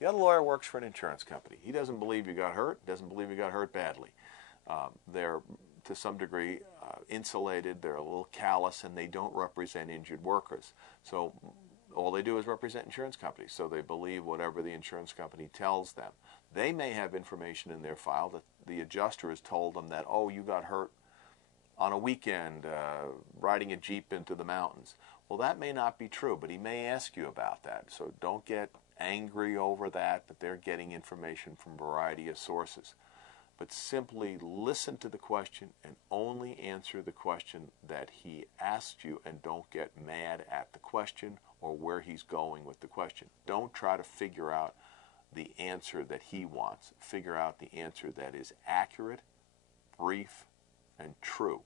The other lawyer works for an insurance company. He doesn't believe you got hurt, doesn't believe you got hurt badly. They're, to some degree, insulated, they're a little callous, and they don't represent injured workers. So all they do is represent insurance companies, so they believe whatever the insurance company tells them. They may have information in their file that the adjuster has told them that, oh, you got hurt on a weekend riding a Jeep into the mountains. Well, that may not be true, but he may ask you about that. So don't get angry over that, but they're getting information from a variety of sources. But simply listen to the question and only answer the question that he asked you, and don't get mad at the question or where he's going with the question. Don't try to figure out the answer that he wants. Figure out the answer that is accurate, brief, and true.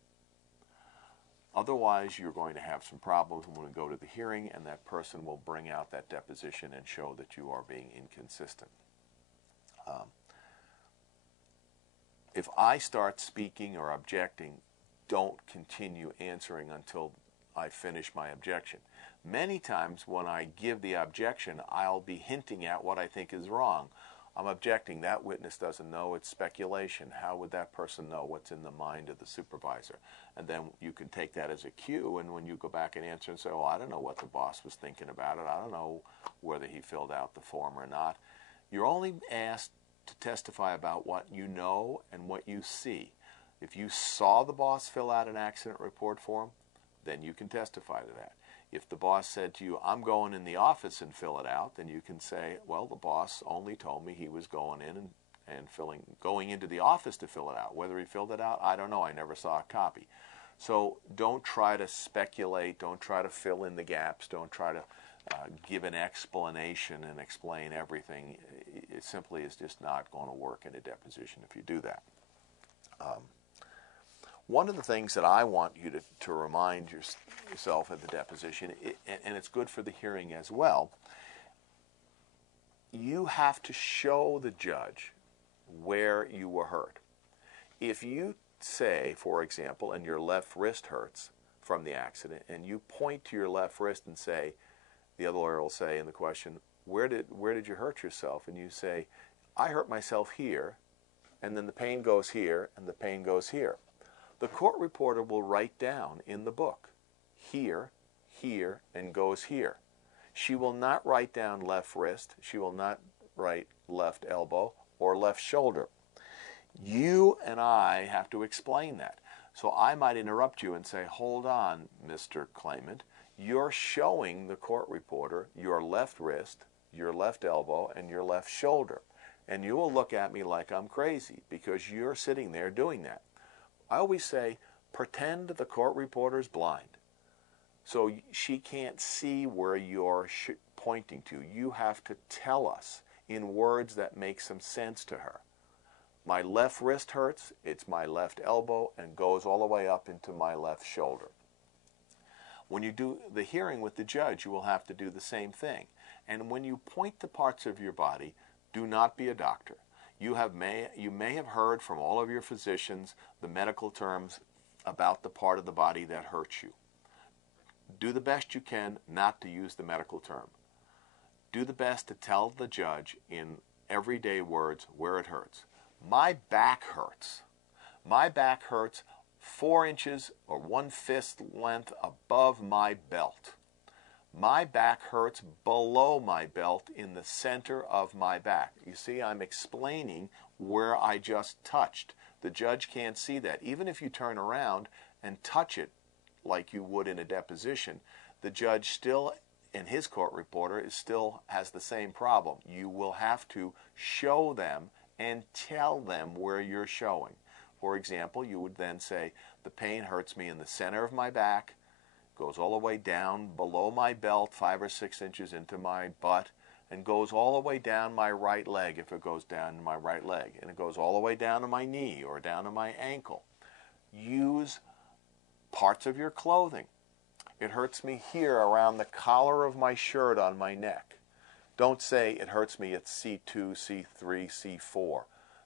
Otherwise, you're going to have some problems when we go to the hearing, and that person will bring out that deposition and show that you are being inconsistent. If I start speaking or objecting, don't continue answering until I finish my objection. Many times when I give the objection, I'll be hinting at what I think is wrong. I'm objecting. That witness doesn't know. It's speculation. How would that person know what's in the mind of the supervisor? And then you can take that as a cue, and when you go back and answer and say, well, I don't know what the boss was thinking about it. I don't know whether he filled out the form or not. You're only asked to testify about what you know and what you see. If you saw the boss fill out an accident report form, then you can testify to that. If the boss said to you, I'm going in the office and fill it out, then you can say, well, the boss only told me he was going in and going into the office to fill it out. Whether he filled it out, I don't know. I never saw a copy. So don't try to speculate. Don't try to fill in the gaps. Don't try to give an explanation and explain everything. It simply is just not going to work in a deposition if you do that. One of the things that I want you to remind yourself at the deposition, and it's good for the hearing as well, you have to show the judge where you were hurt. If you say, for example, and your left wrist hurts from the accident, and you point to your left wrist and say, the other lawyer will say in the question, where did you hurt yourself? And you say, I hurt myself here, and then the pain goes here, and the pain goes here. The court reporter will write down in the book, here, here, and goes here. She will not write down left wrist. She will not write left elbow or left shoulder. You and I have to explain that. So I might interrupt you and say, hold on, Mr. Claimant. You're showing the court reporter your left wrist, your left elbow, and your left shoulder. And you will look at me like I'm crazy because you're sitting there doing that. I always say, pretend the court reporter's blind. So she can't see where you're pointing to. You have to tell us in words that make some sense to her. My left wrist hurts, it's my left elbow, and goes all the way up into my left shoulder. When you do the hearing with the judge, you will have to do the same thing. And when you point to parts of your body, do not be a doctor. You may have heard from all of your physicians the medical terms about the part of the body that hurts you. Do the best you can not to use the medical term. Do the best to tell the judge in everyday words where it hurts. My back hurts. My back hurts 4 inches or 1 fist length above my belt. My back hurts below my belt in the center of my back. You see, I'm explaining where I just touched. The judge can't see that. Even if you turn around and touch it like you would in a deposition, the judge still, in his court reporter, still has the same problem. You will have to show them and tell them where you're showing. For example, you would then say, the pain hurts me in the center of my back, goes all the way down below my belt, 5 or 6 inches into my butt, and goes all the way down my right leg if it goes down to my right leg, and it goes all the way down to my knee or down to my ankle. Use parts of your clothing. It hurts me here around the collar of my shirt on my neck. Don't say it hurts me at C2, C3, C4.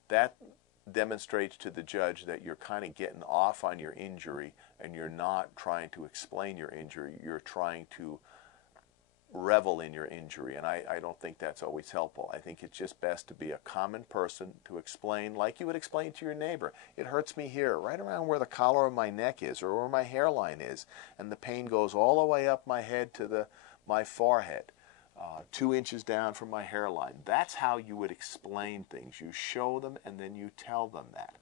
That demonstrates to the judge that you're kind of getting off on your injury and you're not trying to explain your injury. You're trying to revel in your injury, and I don't think that's always helpful. I think it's just best to be a common person to explain like you would explain to your neighbor. It hurts me here, right around where the collar of my neck is or where my hairline is, and the pain goes all the way up my head to my forehead, 2 inches down from my hairline. That's how you would explain things. You show them and then you tell them that.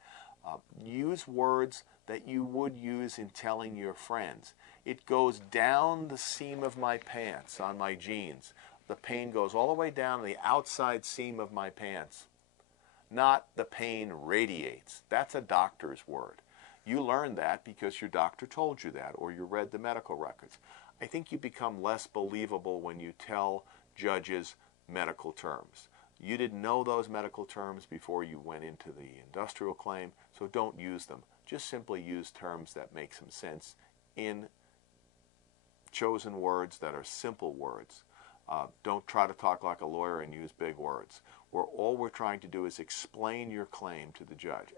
Use words that you would use in telling your friends. It goes down the seam of my pants on my jeans. The pain goes all the way down the outside seam of my pants. Not the pain radiates. That's a doctor's word. You learned that because your doctor told you that or you read the medical records. I think you become less believable when you tell judges medical terms. You didn't know those medical terms before you went into the industrial claim, so don't use them. Just simply use terms that make some sense in chosen words that are simple words. Don't try to talk like a lawyer and use big words. All we're trying to do is explain your claim to the judge.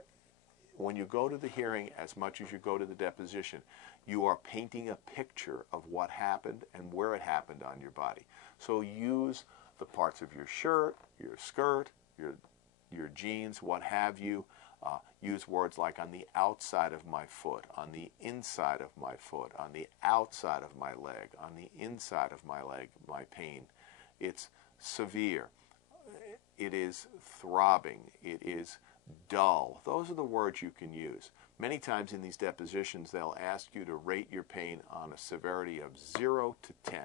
When you go to the hearing, as much as you go to the deposition, you are painting a picture of what happened and where it happened on your body. So use the parts of your shirt, your skirt, your jeans, what have you. Use words like on the outside of my foot, on the inside of my foot, on the outside of my leg, on the inside of my leg, my pain. It's severe. It is throbbing. It is dull. Those are the words you can use. Many times in these depositions, they'll ask you to rate your pain on a severity of 0 to 10.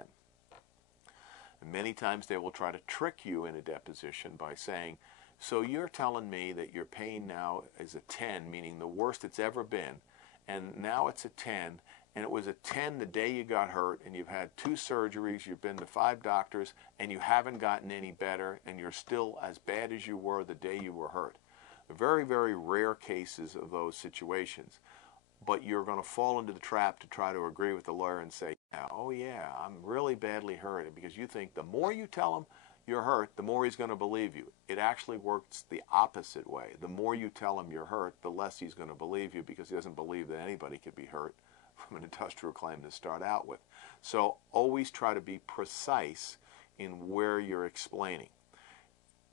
And many times they will try to trick you in a deposition by saying, so you're telling me that your pain now is a 10, meaning the worst it's ever been, and now it's a 10, and it was a 10 the day you got hurt, and you've had 2 surgeries, you've been to 5 doctors, and you haven't gotten any better, and you're still as bad as you were the day you were hurt. Very, very rare cases of those situations. But you're going to fall into the trap to try to agree with the lawyer and say, oh yeah, I'm really badly hurt, because you think the more you tell him you're hurt, the more he's going to believe you. It actually works the opposite way. The more you tell him you're hurt, the less he's going to believe you, because he doesn't believe that anybody could be hurt from an industrial claim to start out with. So always try to be precise in where you're explaining.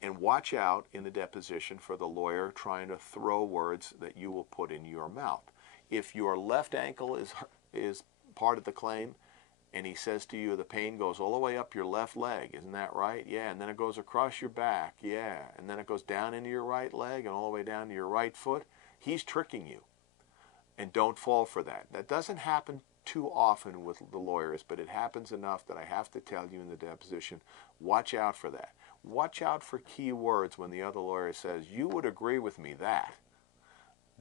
And watch out in the deposition for the lawyer trying to throw words that you will put in your mouth. If your left ankle is part of the claim, and he says to you the pain goes all the way up your left leg, isn't that right? Yeah, and then it goes across your back, yeah, and then it goes down into your right leg and all the way down to your right foot, he's tricking you. And don't fall for that. That doesn't happen too often with the lawyers, but it happens enough that I have to tell you in the deposition, watch out for that. Watch out for key words when the other lawyer says, you would agree with me that.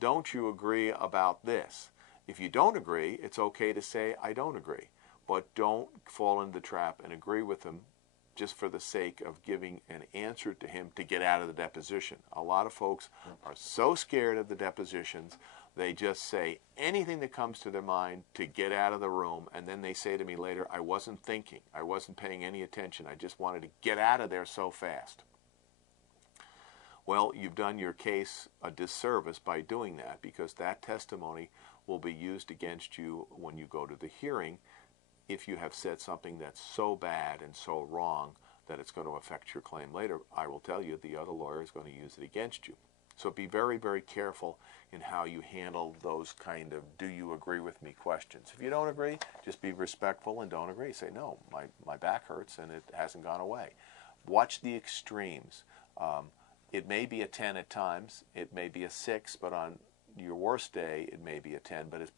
Don't you agree about this? If you don't agree, it's okay to say, I don't agree. But don't fall into the trap and agree with him just for the sake of giving an answer to him to get out of the deposition. A lot of folks are so scared of the depositions, they just say anything that comes to their mind to get out of the room, and then they say to me later, I wasn't thinking, I wasn't paying any attention, I just wanted to get out of there so fast. Well, you've done your case a disservice by doing that, because that testimony will be used against you when you go to the hearing if you have said something that's so bad and so wrong that it's going to affect your claim later. I will tell you the other lawyer is going to use it against you. So be very, very careful in how you handle those kind of do you agree with me questions. If you don't agree, just be respectful and don't agree. Say, no, my back hurts and it hasn't gone away. Watch the extremes. It may be a 10 at times, it may be a 6, but on your worst day, it may be a 10, but it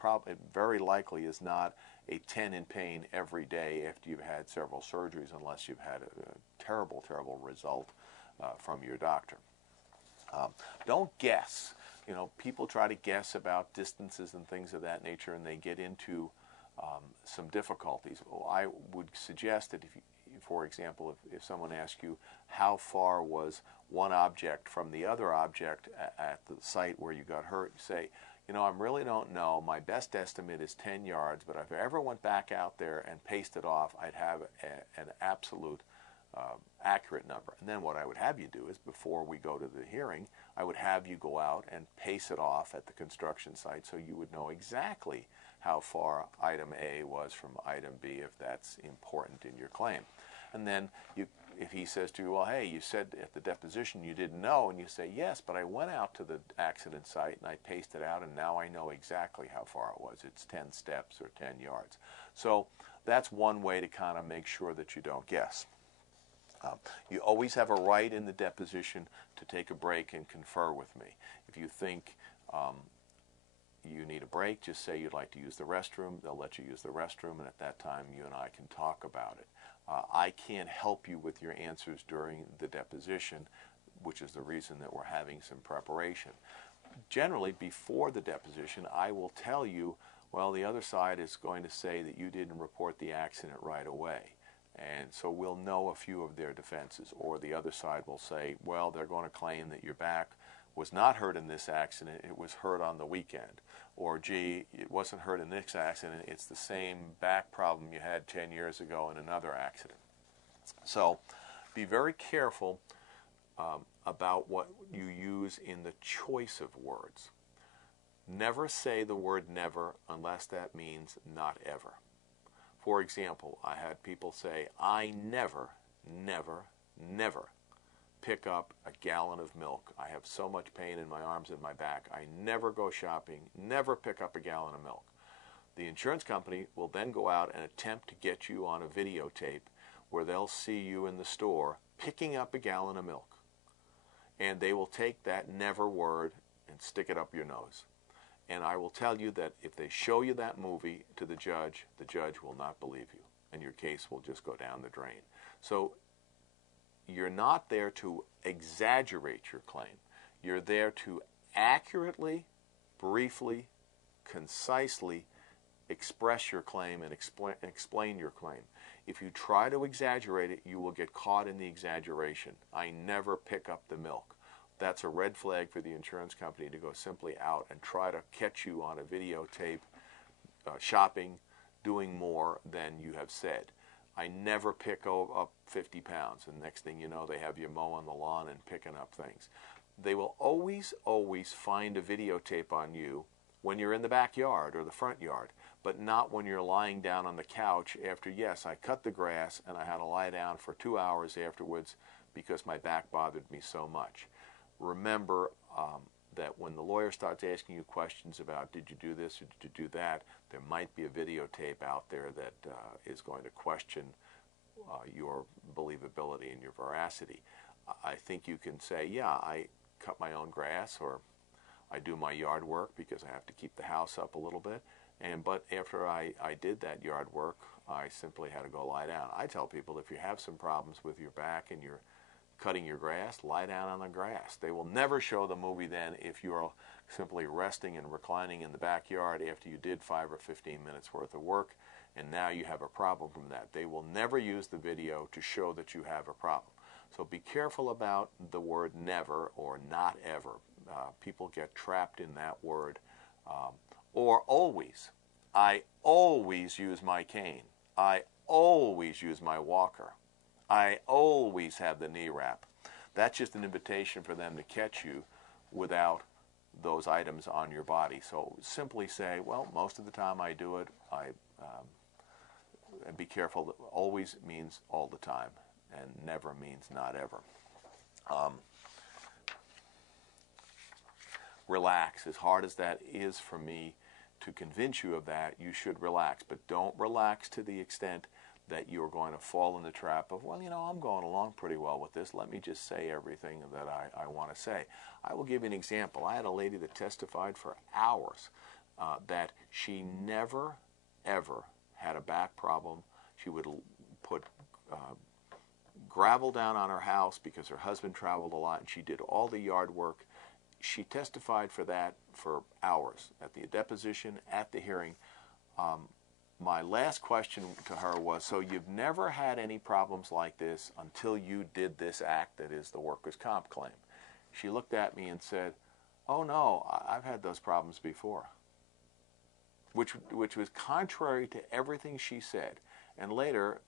very likely is not a 10 in pain every day after you've had several surgeries, unless you've had a terrible, terrible result from your doctor. Don't guess. You know, people try to guess about distances and things of that nature, and they get into some difficulties. Well, I would suggest that for example, if someone asks you how far was one object from the other object at the site where you got hurt, you say, you know, I really don't know. My best estimate is 10 yards, but if I ever went back out there and paced it off, I'd have an absolute accurate number. And then what I would have you do is, before we go to the hearing, I would have you go out and pace it off at the construction site so you would know exactly how far item A was from item B, if that's important in your claim. And then if he says to you, well, hey, you said at the deposition you didn't know, and you say, yes, but I went out to the accident site and I paced it out, and now I know exactly how far it was. It's 10 steps or 10 yards. So that's one way to kind of make sure that you don't guess. You always have a right in the deposition to take a break and confer with me. If you think you need a break, just say you'd like to use the restroom. They'll let you use the restroom, and at that time you and I can talk about it. I can't help you with your answers during the deposition, which is the reason that we're having some preparation. Generally, before the deposition, I will tell you, well, the other side is going to say that you didn't report the accident right away. And so we'll know a few of their defenses. Or the other side will say, well, they're going to claim that your back was not hurt in this accident, it was hurt on the weekend. Or, gee, it wasn't hurt in this accident, it's the same back problem you had 10 years ago in another accident. So be very careful about what you use in the choice of words. Never say the word never unless that means not ever. For example, I had people say, I never, never, never pick up a gallon of milk. I have so much pain in my arms and my back. I never go shopping, never pick up a gallon of milk. The insurance company will then go out and attempt to get you on a videotape where they'll see you in the store picking up a gallon of milk. And they will take that never word and stick it up your nose. And I will tell you that if they show you that movie to the judge will not believe you, and your case will just go down the drain. So you're not there to exaggerate your claim. You're there to accurately, briefly, concisely express your claim and explain your claim. If you try to exaggerate it, you will get caught in the exaggeration. I never pick up the milk. That's a red flag for the insurance company to go simply out and try to catch you on a videotape, shopping, doing more than you have said. I never pick up 50 pounds, and next thing you know, they have you mowing the lawn and picking up things. They will always, always find a videotape on you when you're in the backyard or the front yard, but not when you're lying down on the couch after, yes, I cut the grass and I had to lie down for 2 hours afterwards because my back bothered me so much. Remember that when the lawyer starts asking you questions about did you do this or did you do that, there might be a videotape out there that is going to question your believability and your veracity. I think you can say, yeah, I cut my own grass, or I do my yard work because I have to keep the house up a little bit, but after I did that yard work, I simply had to go lie down. I tell people, if you have some problems with your back and you're cutting your grass, lie down on the grass. They will never show the movie then if you are simply resting and reclining in the backyard after you did 5 or 15 minutes worth of work, and now you have a problem from that. They will never use the video to show that you have a problem. So be careful about the word never or not ever. People get trapped in that word. Or always. I always use my cane. I always use my walker. I always have the knee wrap. That's just an invitation for them to catch you without those items on your body. So simply say, well, most of the time I do it. And be careful. That always means all the time, and never means not ever. Relax. As hard as that is for me to convince you of that, you should relax. But don't relax to the extent that you're going to fall in the trap of, well, I'm going along pretty well with this. Let me just say everything that I want to say. I will give you an example. I had a lady that testified for hours that she never, ever had a back problem. She would put gravel down on her house because her husband traveled a lot, and she did all the yard work. She testified for that for hours at the deposition, at the hearing. My last question to her was, so you've never had any problems like this until you did this act that is the workers' comp claim. She looked at me and said, oh no, I've had those problems before, which was contrary to everything she said. And later,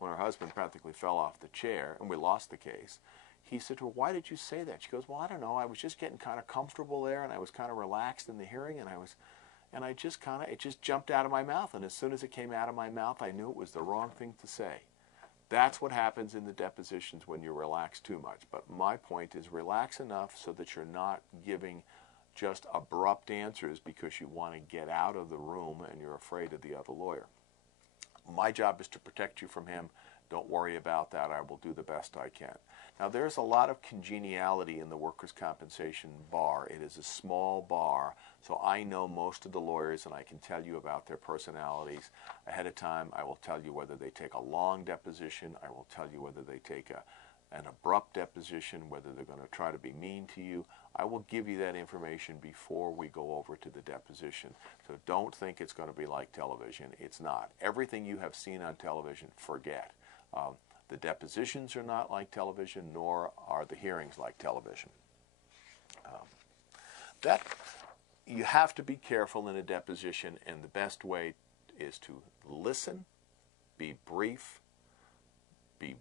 when her husband practically fell off the chair and we lost the case, he said to her, why did you say that? She goes, well, I don't know. I was just getting kind of comfortable there, and I was kind of relaxed in the hearing, and it just jumped out of my mouth. And as soon as it came out of my mouth, I knew it was the wrong thing to say. That's what happens in the depositions when you relax too much. But my point is, relax enough so that you're not giving just abrupt answers because you want to get out of the room and you're afraid of the other lawyer. My job is to protect you from him. Don't worry about that. I will do the best I can. Now, there's a lot of congeniality in the workers' compensation bar. It is a small bar, so I know most of the lawyers, and I can tell you about their personalities ahead of time. I will tell you whether they take a long deposition. I will tell you whether they take an abrupt deposition, whether they're going to try to be mean to you. I will give you that information before we go over to the deposition. So don't think it's going to be like television. It's not. Everything you have seen on television, forget. The depositions are not like television, nor are the hearings like television. That you have to be careful in a deposition, and the best way is to listen, be brief, be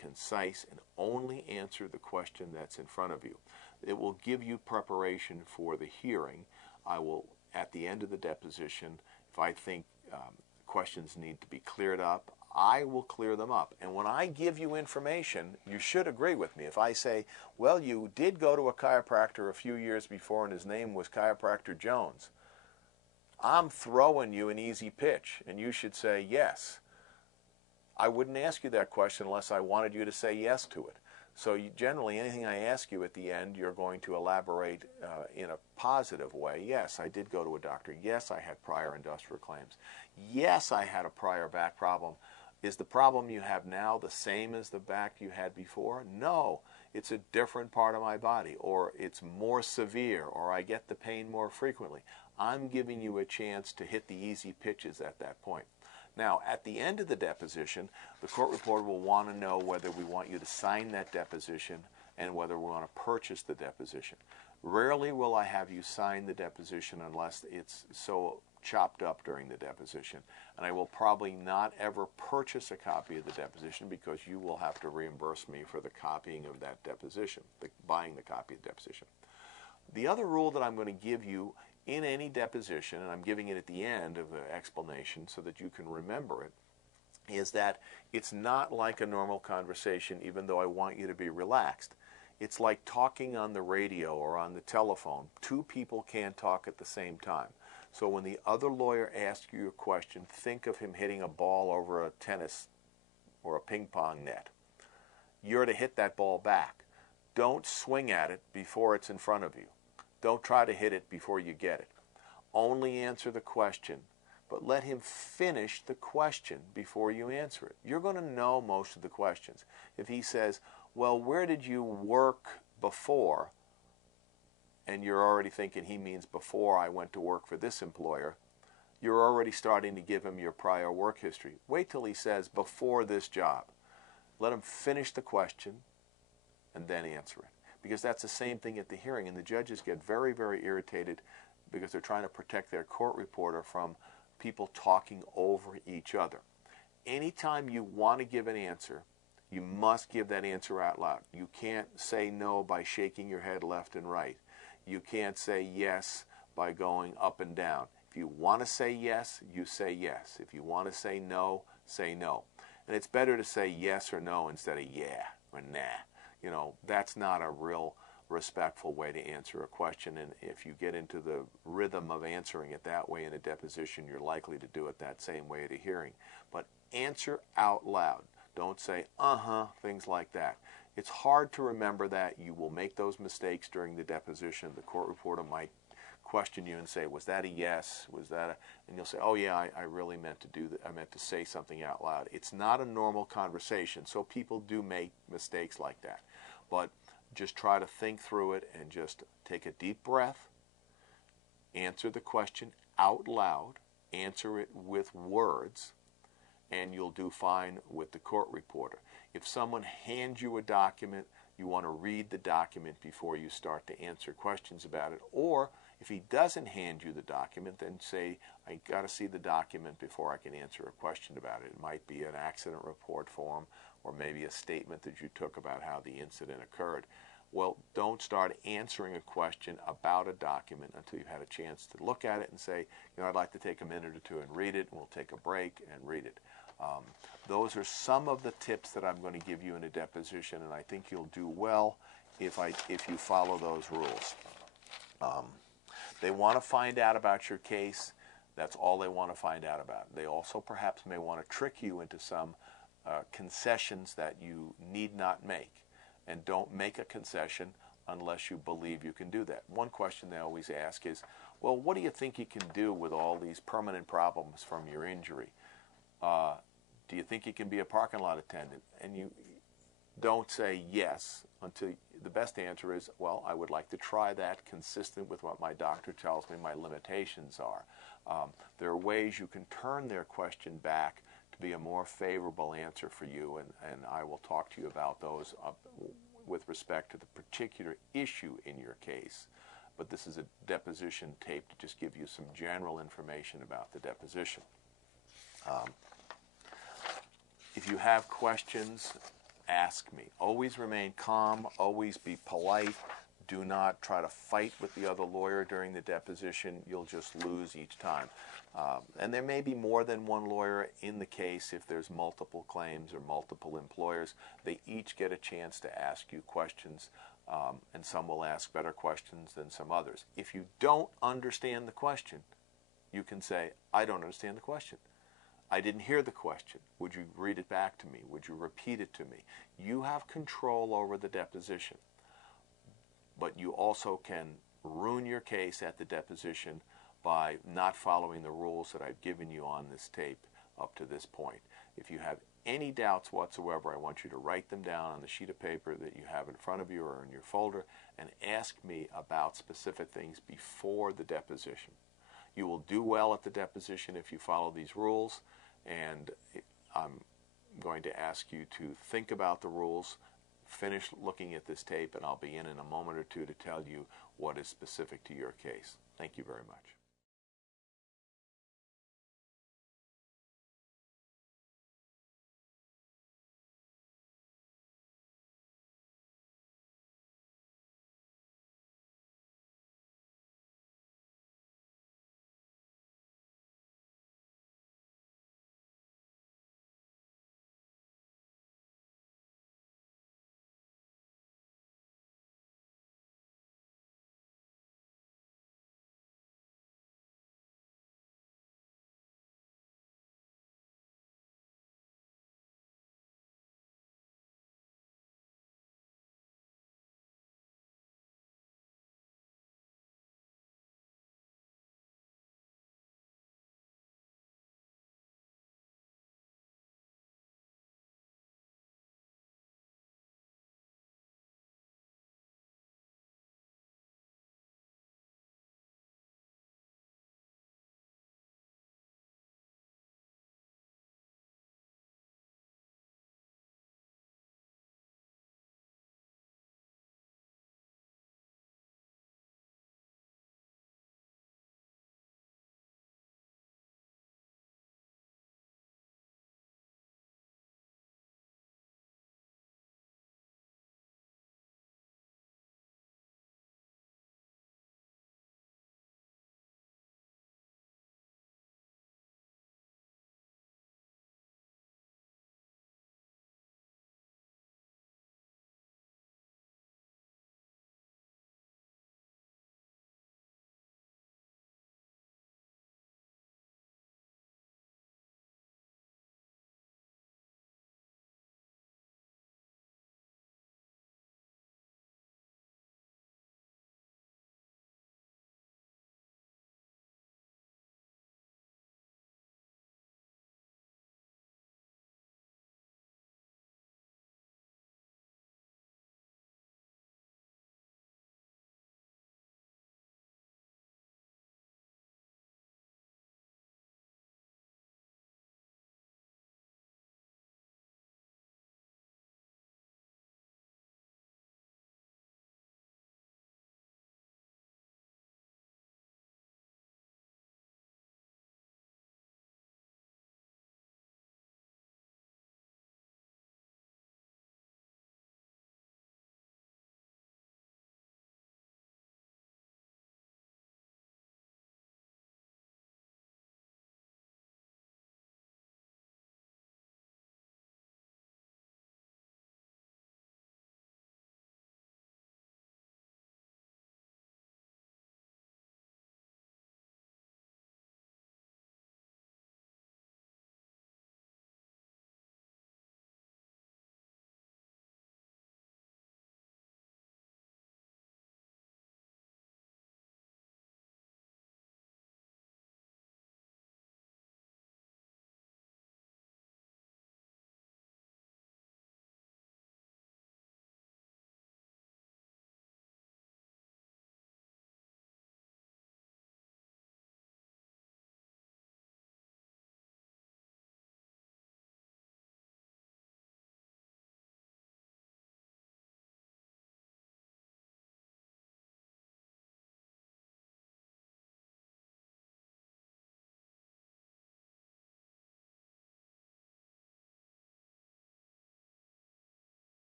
concise, and only answer the question that's in front of you. It will give you preparation for the hearing. I will, at the end of the deposition, if I think questions need to be cleared up, I will clear them up. And when I give you information, you should agree with me. If I say, well, you did go to a chiropractor a few years before and his name was Chiropractor Jones, I'm throwing you an easy pitch, and you should say yes. I wouldn't ask you that question unless I wanted you to say yes to it. So generally, anything I ask you at the end, you're going to elaborate in a positive way. Yes, I did go to a doctor. Yes, I had prior industrial claims. Yes, I had a prior back problem. Is the problem you have now the same as the back you had before? No, it's a different part of my body, or it's more severe, or I get the pain more frequently. I'm giving you a chance to hit the easy pitches at that point. Now, at the end of the deposition, the court reporter will want to know whether we want you to sign that deposition and whether we want to purchase the deposition. Rarely will I have you sign the deposition unless it's so chopped up during the deposition. And I will probably not ever purchase a copy of the deposition because you will have to reimburse me for the copying of that deposition, buying the copy of the deposition. The other rule that I'm going to give you in any deposition, and I'm giving it at the end of the explanation so that you can remember it, is that it's not like a normal conversation, even though I want you to be relaxed. It's like talking on the radio or on the telephone. Two people can't talk at the same time. So when the other lawyer asks you a question, think of him hitting a ball over a tennis or a ping pong net. You're to hit that ball back. Don't swing at it before it's in front of you. Don't try to hit it before you get it. Only answer the question, but let him finish the question before you answer it. You're going to know most of the questions. If he says, well, where did you work before? And you're already thinking he means before I went to work for this employer, you're already starting to give him your prior work history. Wait till he says before this job. Let him finish the question and then answer it. Because that's the same thing at the hearing, and the judges get very, very irritated because they're trying to protect their court reporter from people talking over each other. Anytime you want to give an answer, you must give that answer out loud. You can't say no by shaking your head left and right. You can't say yes by going up and down. If you want to say yes, you say yes. If you want to say no, say no. And it's better to say yes or no instead of yeah or nah. You know, that's not a real respectful way to answer a question, and if you get into the rhythm of answering it that way in a deposition, you're likely to do it that same way at a hearing. But answer out loud. Don't say, things like that. It's hard to remember that. You will make those mistakes during the deposition. The court reporter might question you and say, was that a yes? Was that a... And you'll say, oh yeah, I really meant to do that. I meant to say something out loud. It's not a normal conversation, so people do make mistakes like that. But just try to think through it and just take a deep breath, answer the question out loud, answer it with words, and you'll do fine with the court reporter. If someone hands you a document, you want to read the document before you start to answer questions about it. Or if he doesn't hand you the document, then say, I got to see the document before I can answer a question about it. It might be an accident report form or maybe a statement that you took about how the incident occurred. Well, don't start answering a question about a document until you've had a chance to look at it and say, I'd like to take a minute or two and read it, and we'll take a break and read it. Those are some of the tips that I'm going to give you in a deposition, and I think you'll do well if you follow those rules. They want to find out about your case. That's all they want to find out about. They also perhaps may want to trick you into some concessions that you need not make. And don't make a concession unless you believe you can do that. One question they always ask is, well, what do you think you can do with all these permanent problems from your injury? Do you think you can be a parking lot attendant? And you don't say yes until the best answer is, well, I would like to try that consistent with what my doctor tells me my limitations are. There are ways you can turn their question back to be a more favorable answer for you, and I will talk to you about those with respect to the particular issue in your case. But this is a deposition tape to just give you some general information about the deposition. If you have questions, ask me. Always remain calm, always be polite. Do not try to fight with the other lawyer during the deposition. You'll just lose each time. And there may be more than one lawyer in the case if there's multiple claims or multiple employers. They each get a chance to ask you questions, and some will ask better questions than some others. If you don't understand the question, you can say, I don't understand the question. I didn't hear the question. Would you read it back to me? Would you repeat it to me? You have control over the deposition. But you also can ruin your case at the deposition by not following the rules that I've given you on this tape up to this point. If you have any doubts whatsoever, I want you to write them down on the sheet of paper that you have in front of you or in your folder and ask me about specific things before the deposition. You will do well at the deposition if you follow these rules, and I'm going to ask you to think about the rules, finish looking at this tape, and I'll be in a moment or two to tell you what is specific to your case. Thank you very much.